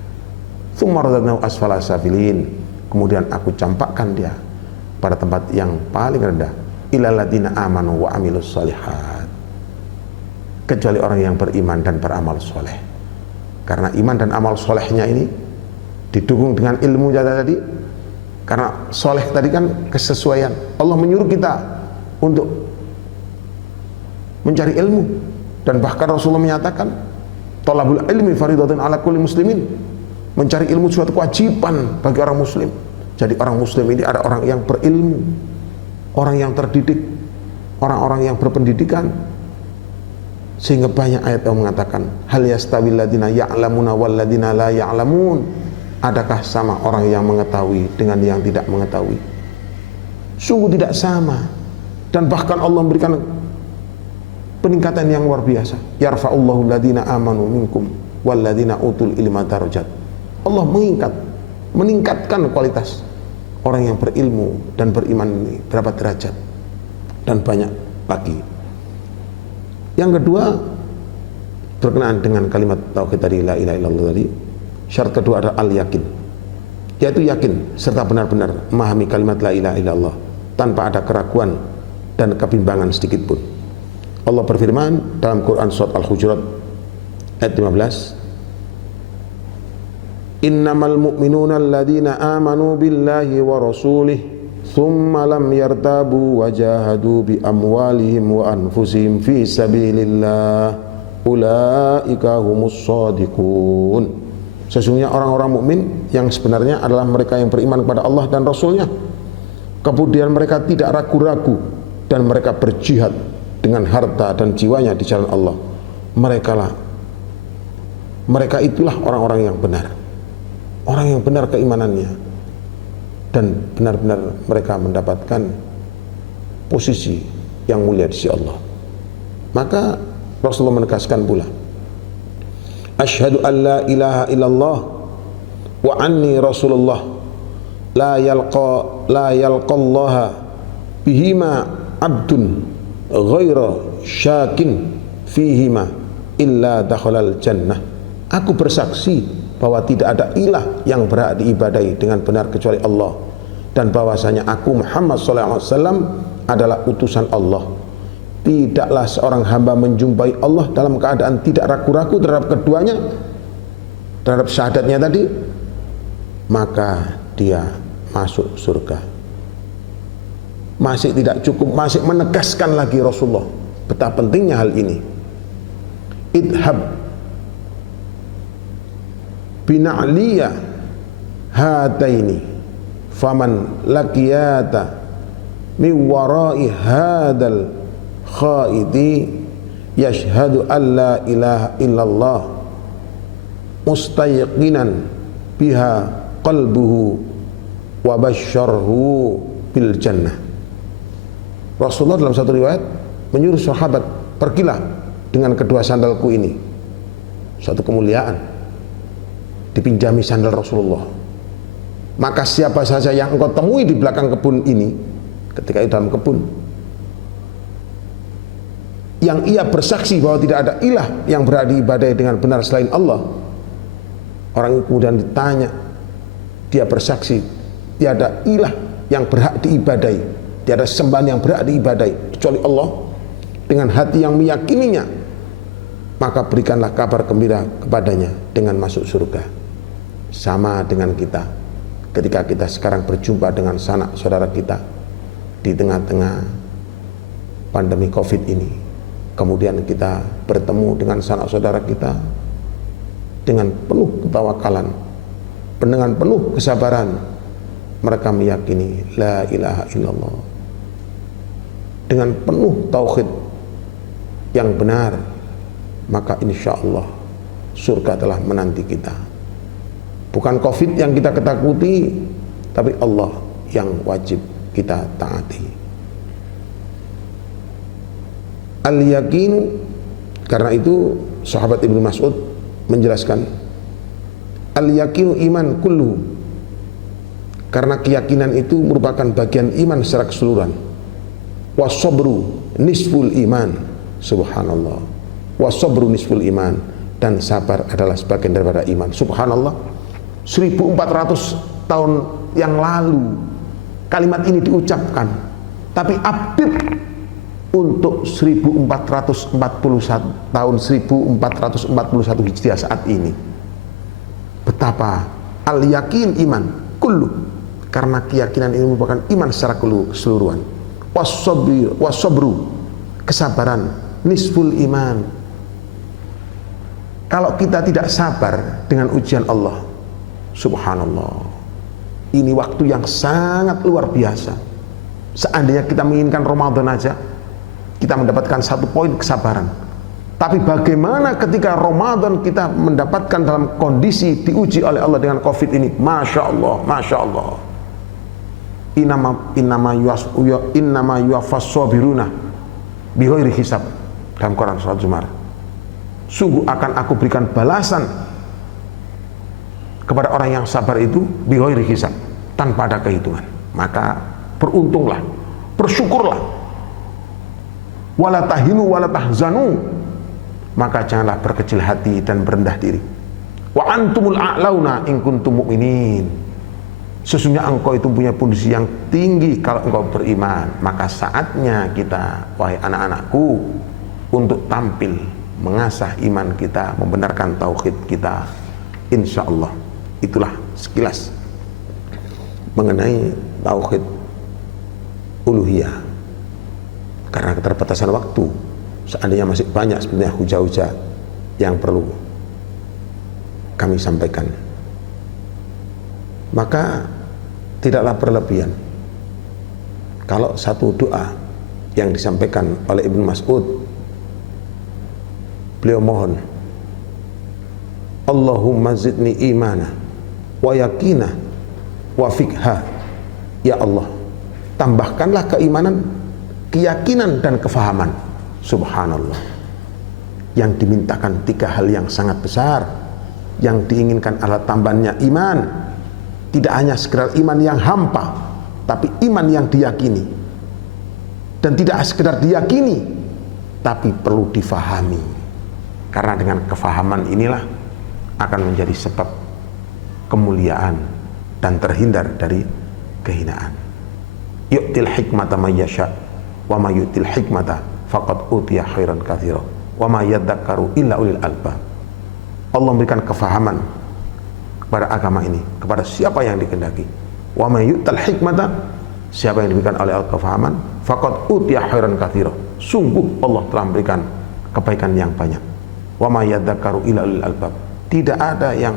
Tsumma radadnahu asfala safilin, kemudian aku campakkan dia pada tempat yang paling rendah. Ilal ladzina amanu wa amilus sholihat, kecuali orang yang beriman dan beramal soleh. Karena iman dan amal solehnya ini didukung dengan ilmu tadi. Karena soleh tadi kan kesesuaian. Allah menyuruh kita untuk mencari ilmu, dan bahkan Rasulullah menyatakan thalabul ilmi faridatun ala kulli muslimin, mencari ilmu suatu kewajiban bagi orang muslim. Jadi orang muslim ini ada orang yang berilmu, orang yang terdidik, orang-orang yang berpendidikan, sehingga banyak ayat yang mengatakan hal yastawil ladzina ya'lamuna wal ladzina la ya'lamun, adakah sama orang yang mengetahui dengan yang tidak mengetahui? Sungguh tidak sama. Dan bahkan Allah memberikan peningkatan yang luar biasa. Yarfa'ullahu ladzina amanu minkum wal ladzina utul ilma darajat. Allah meningkatkan kualitas orang yang berilmu dan beriman ini berapa derajat, dan banyak lagi. Yang kedua, berkenaan dengan kalimat tauhid tadi, la ilaha illallah tadi, syarat kedua adalah al-yakin, yaitu yakin serta benar-benar memahami kalimat la ilaha illallah tanpa ada keraguan dan kebimbangan sedikit pun. Allah berfirman dalam Quran surat Al-Hujurat ayat 15, innamal mu'minuna alladzina amanu billahi wa rasulih thumma lam yartabu wa jahadu bi amwalihim wa anfusihim fi sabilillah ulaika humus shadiqun. Sesungguhnya orang-orang mukmin yang sebenarnya adalah mereka yang beriman kepada Allah dan Rasulnya, kemudian mereka tidak ragu-ragu dan mereka berjihad dengan harta dan jiwanya di jalan Allah. Mereka itulah orang-orang yang benar, orang yang benar keimanannya, dan benar-benar mereka mendapatkan posisi yang mulia di sisi Allah. Maka Rasulullah menegaskan pula, asyhadu an la ilaha illallah wa anni Rasulullah la yalqallaha bihima abdun ghaira syakin fihima illa dakhalal jannah. Aku bersaksi bahwa tidak ada ilah yang berhak diibadahi dengan benar kecuali Allah, dan bahwasanya aku Muhammad SAW adalah utusan Allah. Tidaklah seorang hamba menjumpai Allah dalam keadaan tidak ragu-ragu terhadap keduanya, terhadap syahadatnya tadi, maka dia masuk surga. Masih tidak cukup, masih menegaskan lagi Rasulullah betapa pentingnya hal ini. Idhab bina'liya hataini faman laqiyata min wara'i hadal khaidi yashhadu an la ilaha illallah mustayqinan biha qalbuhu wa basyarhu bil jannah. Rasulullah dalam satu riwayat menyuruh sahabat, pergilah dengan kedua sandalku ini. Satu kemuliaan, dipinjami sandal Rasulullah. Maka siapa saja yang engkau temui di belakang kebun ini, ketika itu dalam kebun, yang ia bersaksi bahwa tidak ada ilah yang berhak diibadahi dengan benar selain Allah, orang itu kemudian ditanya, dia bersaksi tiada ilah yang berhak diibadahi, tiada sembahan yang berhak diibadahi kecuali Allah, dengan hati yang meyakininya, maka berikanlah kabar gembira kepadanya dengan masuk surga. Sama dengan kita, ketika kita sekarang berjumpa dengan sanak saudara kita di tengah-tengah pandemi COVID ini, kemudian kita bertemu dengan sanak saudara kita dengan penuh ketawakalan, dengan penuh kesabaran, mereka meyakini la ilaha illallah, dengan penuh tauhid yang benar, maka insya Allah surga telah menanti kita. Bukan COVID yang kita ketakuti, tapi Allah yang wajib kita taati. Al-yakin, karena itu sahabat Ibnu Mas'ud menjelaskan, al-yakinu iman kullu, karena keyakinan itu merupakan bagian iman secara keseluruhan. Wasobru nisful iman, subhanallah. Wasobru nisful iman, dan sabar adalah sebagian daripada iman. Subhanallah, 1400 tahun yang lalu kalimat ini diucapkan, tapi update untuk 1441 tahun 1441 Hijriah saat ini. Betapa al-yakin iman kullu, karena keyakinan ini merupakan iman secara keseluruhan. Wasobru, kesabaran, nisful iman. Kalau kita tidak sabar dengan ujian Allah, subhanallah, ini waktu yang sangat luar biasa. Seandainya kita menginginkan Ramadan aja, kita mendapatkan 1 poin kesabaran. Tapi bagaimana ketika Ramadan kita mendapatkan dalam kondisi diuji oleh Allah dengan COVID ini? Masya Allah, Masya Allah. Innama yuwaffas sabiruna bighairi hisab, dalam Quran surat Zumar. Sungguh akan aku berikan balasan kepada orang yang sabar itu bighairi hisab, tanpa ada kehitungan. Maka beruntunglah, bersyukurlah. Wala tahinu wala tahzanu, maka janganlah berkecil hati dan berendah diri. Wa antumul a'launa in kuntum mu'minin, sesungguhnya engkau itu punya posisi yang tinggi kalau engkau beriman. Maka saatnya kita, wahai anak-anakku, untuk tampil mengasah iman kita, membenarkan tauhid kita. Insya Allah itulah sekilas mengenai tauhid uluhiyah. Karena keterbatasan waktu, seandainya masih banyak sebenarnya hujah-hujah yang perlu kami sampaikan, maka tidaklah berlebihan kalau satu doa yang disampaikan oleh Ibnu Mas'ud, beliau mohon, Allahumma zidni imana wa yakina wa fikha, ya Allah, tambahkanlah keimanan, keyakinan, dan kefahaman. Subhanallah, yang dimintakan 3 hal yang sangat besar. yang diinginkan adalah tambahannya iman. Tidak hanya sekedar iman yang hampa, tapi iman yang diyakini. Dan tidak sekedar diyakini, tapi perlu difahami. Karena dengan kefahaman inilah akan menjadi sebab kemuliaan dan terhindar dari kehinaan. Yu'til hikmata may yasha wa may yu'til hikmata faqad utiya khairan katsira wa ma yadzakkaru illa ulil albab. Allah memberikan kefahaman kepada agama ini kepada siapa yang dikehendaki. Wa may yu'tal hikmata, siapa yang diberikan oleh kefahaman, faqad utiya khairan katsira, sungguh Allah telah memberikan kebaikan yang banyak. Wa ma yadzakkaru illa ulil albab, tidak ada yang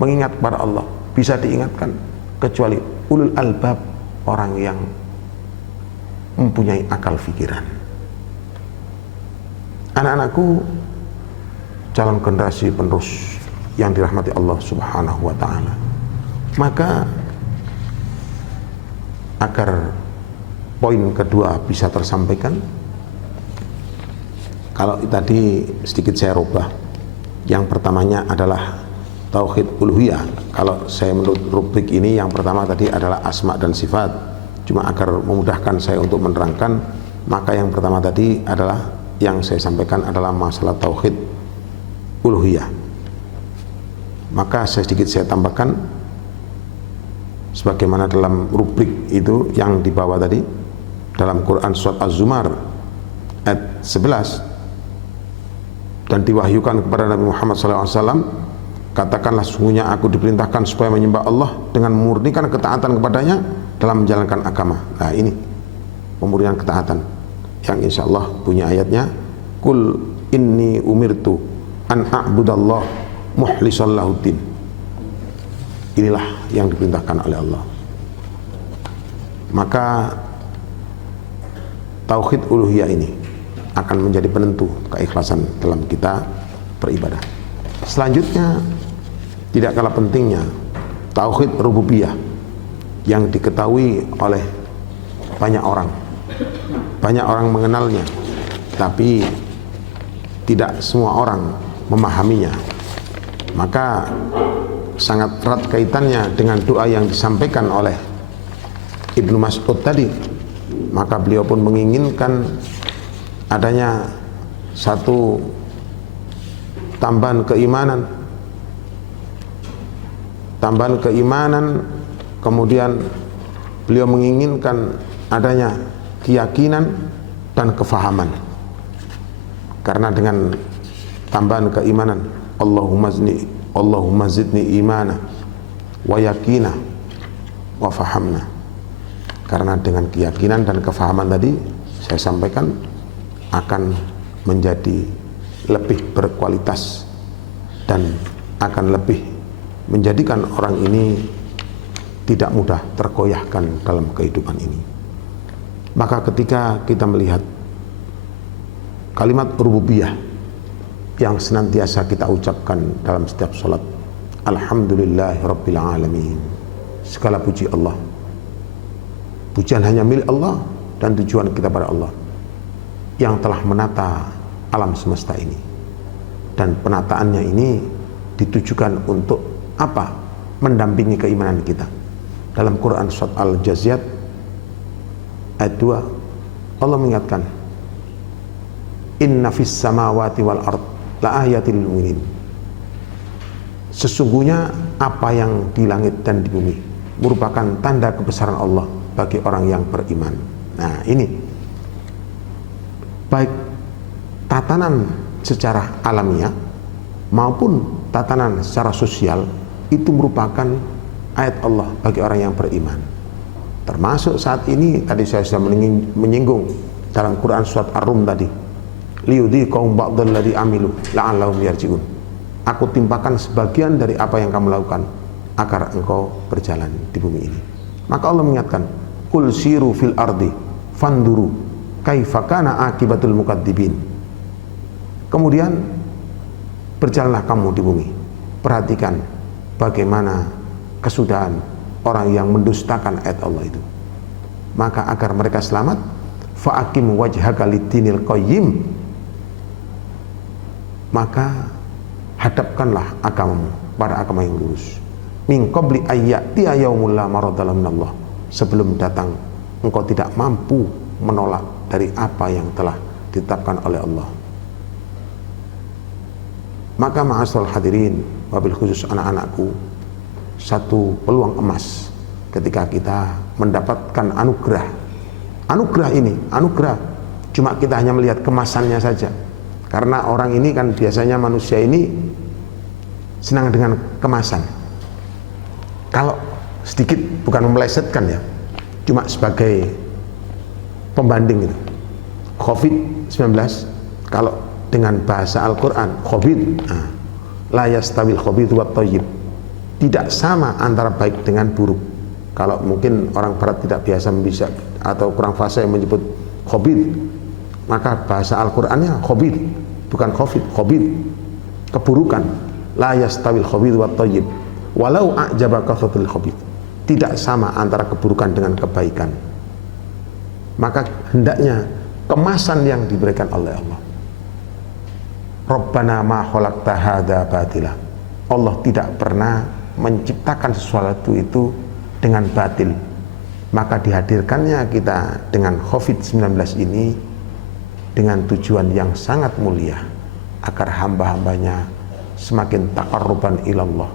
mengingat kepada Allah, bisa diingatkan kecuali ulul albab, orang yang mempunyai akal fikiran. Anak-anakku, calon generasi penerus yang dirahmati Allah Subhanahu wa ta'ala, maka agar poin kedua bisa tersampaikan, kalau tadi sedikit saya rubah, yang pertamanya adalah tauhid uluhiyah. Kalau saya menurut rubrik ini, yang pertama tadi adalah asma dan sifat. Cuma agar memudahkan saya untuk menerangkan, maka yang pertama tadi adalah yang saya sampaikan adalah masalah tauhid uluhiyah. Maka sedikit saya tambahkan, sebagaimana dalam rubrik itu yang di bawah tadi, dalam Quran surat Az-Zumar ayat 11, dan diwahyukan kepada Nabi Muhammad SAW, katakanlah sesungguhnya aku diperintahkan supaya menyembah Allah dengan memurnikan ketaatan kepadanya dalam menjalankan agama. Nah ini pemurnian ketaatan yang insya Allah punya ayatnya, Kul inni umirtu an a'budallah mukhlishan lahuddin. Inilah yang diperintahkan oleh Allah. Maka tauhid uluhiyah ini akan menjadi penentu keikhlasan dalam kita beribadah. Selanjutnya, tidak kalah pentingnya tauhid rububiyah yang diketahui oleh banyak orang. Banyak orang mengenalnya, tapi tidak semua orang memahaminya. Maka sangat erat kaitannya dengan doa yang disampaikan oleh Ibnu Mas'ud tadi. Maka beliau pun menginginkan adanya satu tambahan keimanan, kemudian beliau menginginkan adanya keyakinan dan kefahaman. Karena dengan tambahan keimanan, Allahumma zidni imana wa yakina wa fahamna. Karena dengan keyakinan dan kefahaman tadi saya sampaikan akan menjadi lebih berkualitas dan akan lebih menjadikan orang ini tidak mudah tergoyahkan dalam kehidupan ini. Maka ketika kita melihat kalimat rububiyah yang senantiasa kita ucapkan dalam setiap sholat, Alhamdulillahirabbil alamin, segala puji Allah, pujian hanya milik Allah dan tujuan kita pada Allah yang telah menata alam semesta ini. Dan penataannya ini ditujukan untuk apa? Mendampingi keimanan kita. Dalam Quran surat Al-Jaziyat ayat 2, Allah mengingatkan, Inna fis samawati wal ard la ayatil lil mu'minin. Sesungguhnya apa yang di langit dan di bumi merupakan tanda kebesaran Allah bagi orang yang beriman. Nah ini, baik tatanan secara alamiah maupun tatanan secara sosial, itu merupakan ayat Allah bagi orang yang beriman. Termasuk saat ini, tadi saya sudah menyinggung dalam Quran surat Ar-Rum tadi, liyudhiqahum ba'dal ladzi amilu la'allahum yarji'un. Aku timpakan sebagian dari apa yang kamu lakukan agar engkau berjalan di bumi ini. Maka Allah mengingatkan, Qul siru fil ardi fanduru kaifa kana akibatul mukadzibin. Kemudian berjalanlah kamu di bumi, perhatikan bagaimana kesudahan orang yang mendustakan ayat Allah itu. Maka agar mereka selamat, fa'akim wajhaka lid-dinil qayyim, maka hadapkanlah agamamu kepada agama yang lurus. Min qabli ayyatiya yaumul la maradda minallah, sebelum datang engkau tidak mampu menolak dari apa yang telah ditetapkan oleh Allah. Maka ma'asyiral hadirin, wabil khusus anak-anakku, satu peluang emas ketika kita mendapatkan anugerah. Anugerah ini, anugerah cuma kita hanya melihat kemasannya saja. Karena orang ini kan biasanya manusia ini senang dengan kemasan. Kalau sedikit, bukan memelesetkan ya, cuma sebagai pembanding itu. COVID-19 kalau dengan bahasa Al-Quran, COVID, la yastawil khabith wat thayyib, tidak sama antara baik dengan buruk. Kalau mungkin orang barat tidak biasa bisa atau kurang fasih menyebut COVID, maka bahasa Al-Qur'annya khabith, bukan khabith, khabith, keburukan. La yastawil khabith wat thayyib walau a'jabaka kathrul khabith, tidak sama antara keburukan dengan kebaikan. Maka hendaknya kemasan yang diberikan oleh Allah. Rabbana ma khalaqta hadza batila, Allah tidak pernah menciptakan sesuatu itu dengan batil. Maka dihadirkannya kita dengan COVID-19 ini dengan tujuan yang sangat mulia, agar hamba-hambanya semakin taqarruban ilallah,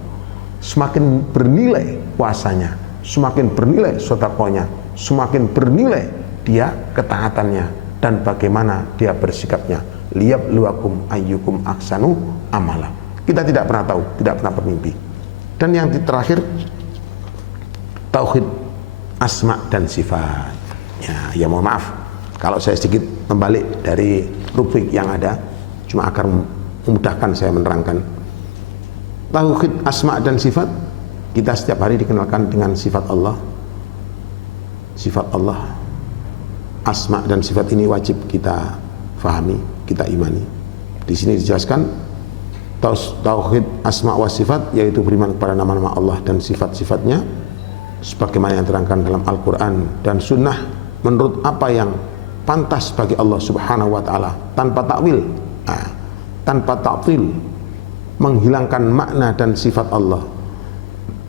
semakin bernilai puasanya, semakin bernilai sedekahnya, semakin bernilai dia ketaatannya, dan bagaimana dia bersikapnya. Liyabluwakum ayyukum ahsanu amala. Kita tidak pernah tahu, tidak pernah bermimpi. Dan yang terakhir, tauhid asma dan sifat. Ya mohon maaf kalau saya sedikit membalik dari rubrik yang ada, cuma agar memudahkan saya menerangkan. Tauhid asma dan sifat, kita setiap hari dikenalkan dengan sifat Allah. Sifat Allah, asma dan sifat ini wajib kita fahami, kita imani. Di sini dijelaskan tauhid asma wa sifat, yaitu beriman kepada nama-nama Allah dan sifat-sifatnya sebagaimana yang terangkan dalam Al-Quran dan Sunnah menurut apa yang pantas bagi Allah Subhanahu wa Ta'ala, tanpa takwil, tanpa ta'til, menghilangkan makna dan sifat Allah,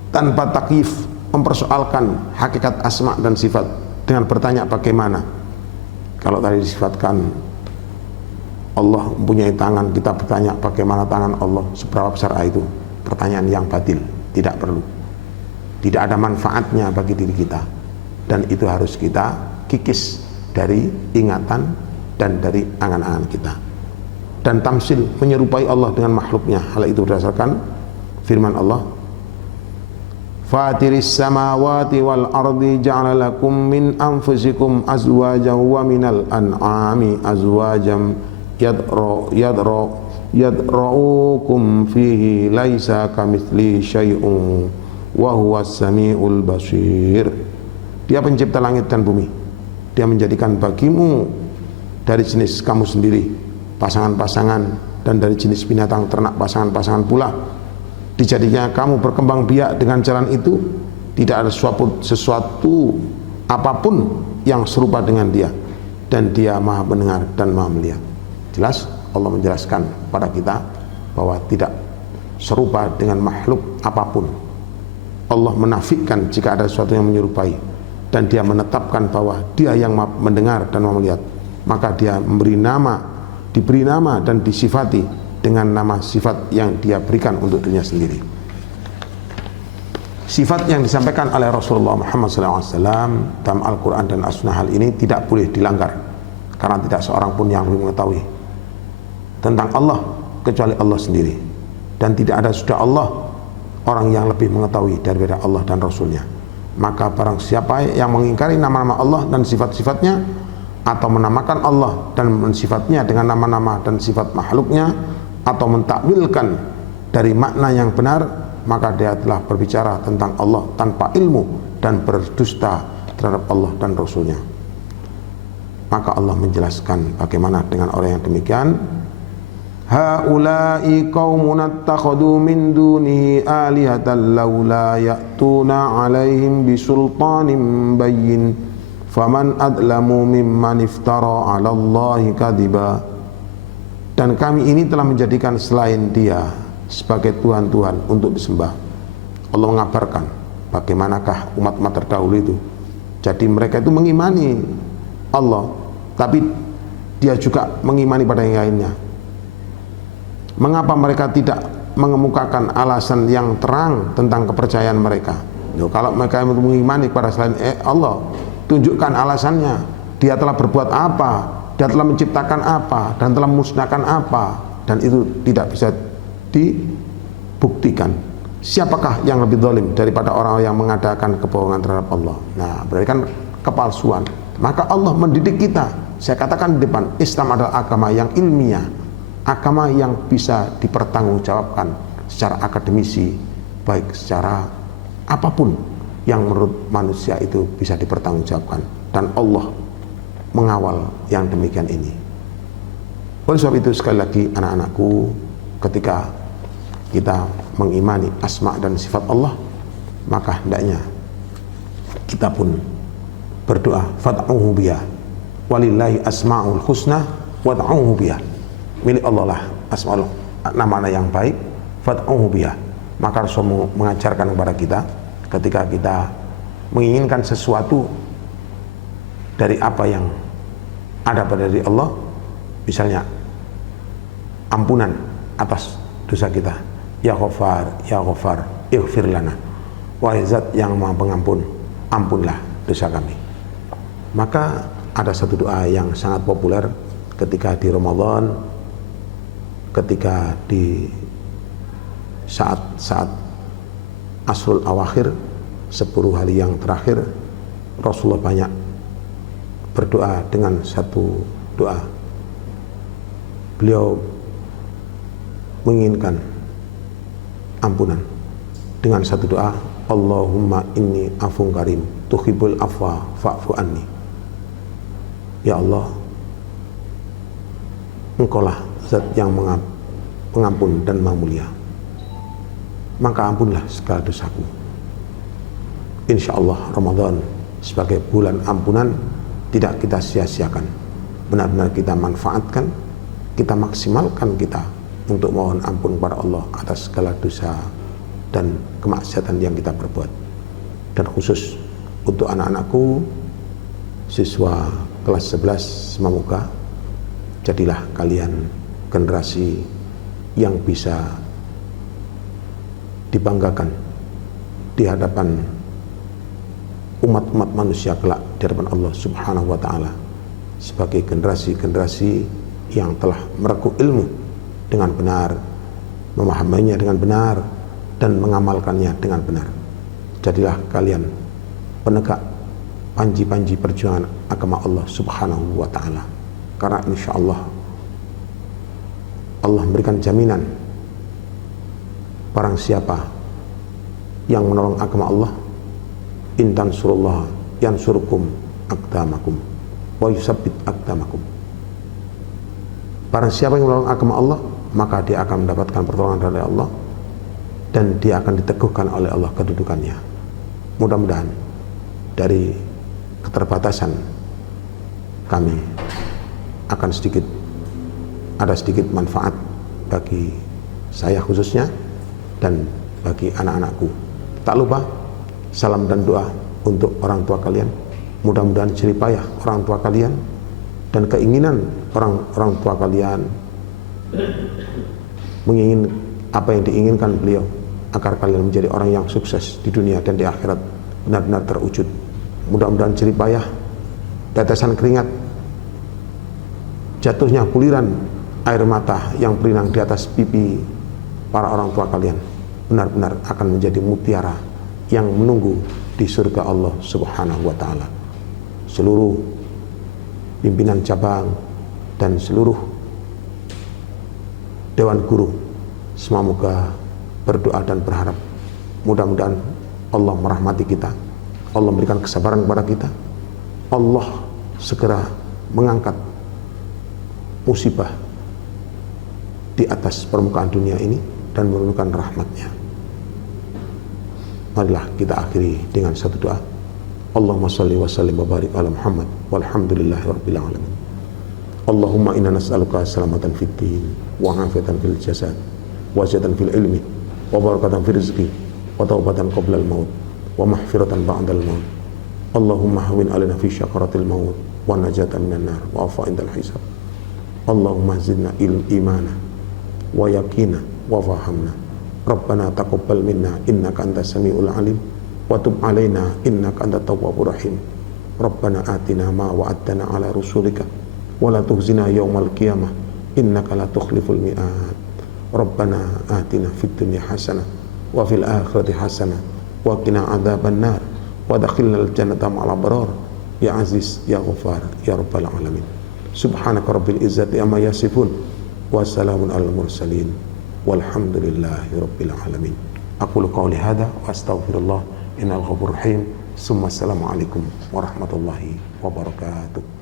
tanpa takyif, mempersoalkan hakikat asma dan sifat dengan bertanya bagaimana. Kalau tadi disifatkan Allah mempunyai tangan, kita bertanya bagaimana tangan Allah, seberapa besar itu? Pertanyaan yang batil, tidak perlu, tidak ada manfaatnya bagi diri kita, dan itu harus kita kikis dari ingatan dan dari angan-angan kita. Dan tamsil, menyerupai Allah dengan makhluknya, hal itu berdasarkan firman Allah, Fatiris samawati wal ardi ja'ala lakum min anfusikum azwajan wa minal an'ami azwajam yadra'ukum fihi laisa kamitslihi syai'un wa huwas samiul basir. Dia pencipta langit dan bumi. Dia menjadikan bagimu dari jenis kamu sendiri pasangan-pasangan, dan dari jenis binatang ternak pasangan-pasangan pula. Dijadinya kamu berkembang biak dengan jalan itu. Tidak ada sesuatu apapun yang serupa dengan dia, dan dia maha mendengar dan maha melihat. Jelas Allah menjelaskan pada kita bahwa tidak serupa dengan makhluk apapun. Allah menafikan jika ada sesuatu yang menyerupai, dan dia menetapkan bahwa dia yang mendengar dan melihat. Maka dia diberi nama dan disifati dengan nama sifat yang dia berikan untuk dirinya sendiri. Sifat yang disampaikan oleh Rasulullah Muhammad SAW dalam Al-Quran dan As-Sunnah, hal ini tidak boleh dilanggar, karena tidak seorang pun yang lebih mengetahui tentang Allah kecuali Allah sendiri, dan tidak ada sudah Allah orang yang lebih mengetahui daripada Allah dan Rasulnya. Maka barang siapa yang mengingkari nama-nama Allah dan sifat-sifatnya, atau menamakan Allah dan mensifatnya dengan nama-nama dan sifat makhluknya, atau mentakwilkan dari makna yang benar, maka dia telah berbicara tentang Allah tanpa ilmu dan berdusta terhadap Allah dan Rasulnya. Maka Allah menjelaskan bagaimana dengan orang yang demikian. Haula'i qaumun attakhadhu min dunihi alihatan laula ya'tuna 'alaihim bisultanin bayyin faman adlamu mimman iftara 'ala Allahi kadhiba. Dan kami ini telah menjadikan selain dia sebagai Tuhan-Tuhan untuk disembah. Allah mengabarkan bagaimanakah umat-umat terdahulu itu. Jadi mereka itu mengimani Allah, tapi dia juga mengimani pada yang lainnya. Mengapa mereka tidak mengemukakan alasan yang terang tentang kepercayaan mereka? Kalau mereka mengimani kepada selain Allah, tunjukkan alasannya. Dia telah berbuat apa, dia telah menciptakan apa, dan telah memusnahkan apa, dan itu tidak bisa dibuktikan. Siapakah yang lebih zalim daripada orang yang mengadakan kebohongan terhadap Allah? Nah, berarti kan kepalsuan. Maka Allah mendidik kita. Saya katakan di depan, Islam adalah agama yang ilmiah, agama yang bisa dipertanggungjawabkan secara akademisi, baik secara apapun yang menurut manusia itu bisa dipertanggungjawabkan, dan Allah mengawal yang demikian ini. Oleh sebab itu, sekali lagi anak-anakku, ketika kita mengimani asma dan sifat Allah, maka hendaknya kita pun berdoa, fad'uhu biha walillahi asma'ul husna wad'uhu biha. Milik Allah lah asma'ul, nama-nama yang baik, fad'uhu biha. Maka Rasul mengajarkan kepada kita, ketika kita menginginkan sesuatu dari apa yang ada pada diri Allah, misalnya ampunan atas dosa kita, ya Ghafar, ighfir lana, wahai zat yang maha pengampun, ampunlah dosa kami. Maka ada satu doa yang sangat populer ketika di Ramadan, ketika di saat-saat Asrul Awakhir, 10 hari yang terakhir, Rasulullah banyak berdoa dengan satu doa. Beliau menginginkan ampunan dengan satu doa, Allahumma inni afun karim tuhibbul afwa fa'fu anni. Ya Allah, Engkaulah zat yang pengampun dan maha mulia, maka ampunlah segala dosaku. Insya Allah Ramadan sebagai bulan ampunan tidak kita sia-siakan, benar-benar kita manfaatkan, kita maksimalkan kita untuk mohon ampun kepada Allah atas segala dosa dan kemaksiatan yang kita perbuat. Dan khusus untuk anak-anakku, siswa kelas 11, semoga jadilah kalian generasi yang bisa dibanggakan di hadapan umat-umat manusia kelak di hadapan Allah Subhanahu wa ta'ala, sebagai generasi-generasi yang telah merekuk ilmu dengan benar, memahaminya dengan benar, dan mengamalkannya dengan benar. Jadilah kalian penegak panji-panji perjuangan agama Allah Subhanahu wa ta'ala, karena insya Allah Allah memberikan jaminan, barang siapa yang menolong agama Allah, in tansurullah yansurkum aqdamakum wa yusabbit aqdamakum. Barang siapa yang menolong agama Allah, maka dia akan mendapatkan pertolongan dari Allah, dan dia akan diteguhkan oleh Allah kedudukannya. Mudah-mudahan dari keterbatasan kami akan ada sedikit manfaat bagi saya khususnya, dan bagi anak-anakku. Tak lupa salam dan doa untuk orang tua kalian. Mudah-mudahan jerih payah orang tua kalian dan keinginan orang tua kalian mengingin apa yang diinginkan beliau, agar kalian menjadi orang yang sukses di dunia dan di akhirat, benar-benar terwujud. Mudah-mudahan jerih payah, tetesan keringat, jatuhnya buliran air mata yang berinang di atas pipi para orang tua kalian benar-benar akan menjadi mutiara yang menunggu di surga Allah Subhanahu wa ta'ala. Seluruh pimpinan cabang dan seluruh dewan guru semoga berdoa dan berharap mudah-mudahan Allah merahmati kita, Allah memberikan kesabaran kepada kita, Allah segera mengangkat musibah di atas permukaan dunia ini dan menurunkan rahmatnya. Marilah kita akhiri dengan satu doa. Allahumma salli wa sallim wa barik ala Muhammad walhamdulillahi rabbil alamin. Allahumma inna nas'aluka salamatan fid din wa afiatan fil jasad wa ziyadatan fil ilmi, wa barakatan fil rizqi, wa taubatan qabla al-maut, wa mahfiratan ba'da al-maut. Allahumma hawin alaina fi syakaratil maut, wa najatan minan nar, wa afa indal hisab. Allahumma zidna imana, wa yakina, wa fahamna. Rabbana taqabbal minna innaka antas samiul alim, wa tub alaina innaka antat tawwabur rahim. Rabbana atina ma wa'adtana ala rusulika, wa la tukhzina yawmal qiyamah innaka la tukhliful mi'ad. Rabbana atina fid dunya hasanah wa fil akhirati hasanah wa qina adzaban nar wa adkhilnal jannata ma'al abrar ya aziz ya ghafar ya rabbal alamin. Subhanaka rabbil izzati amma yasifun wa salamun alal mursalin walhamdulillahi rabbil alamin. Aqulu qawli hadza wa astaghfirullah innal ghafurur rahim. Assalamualaikum warahmatullahi wabarakatuh.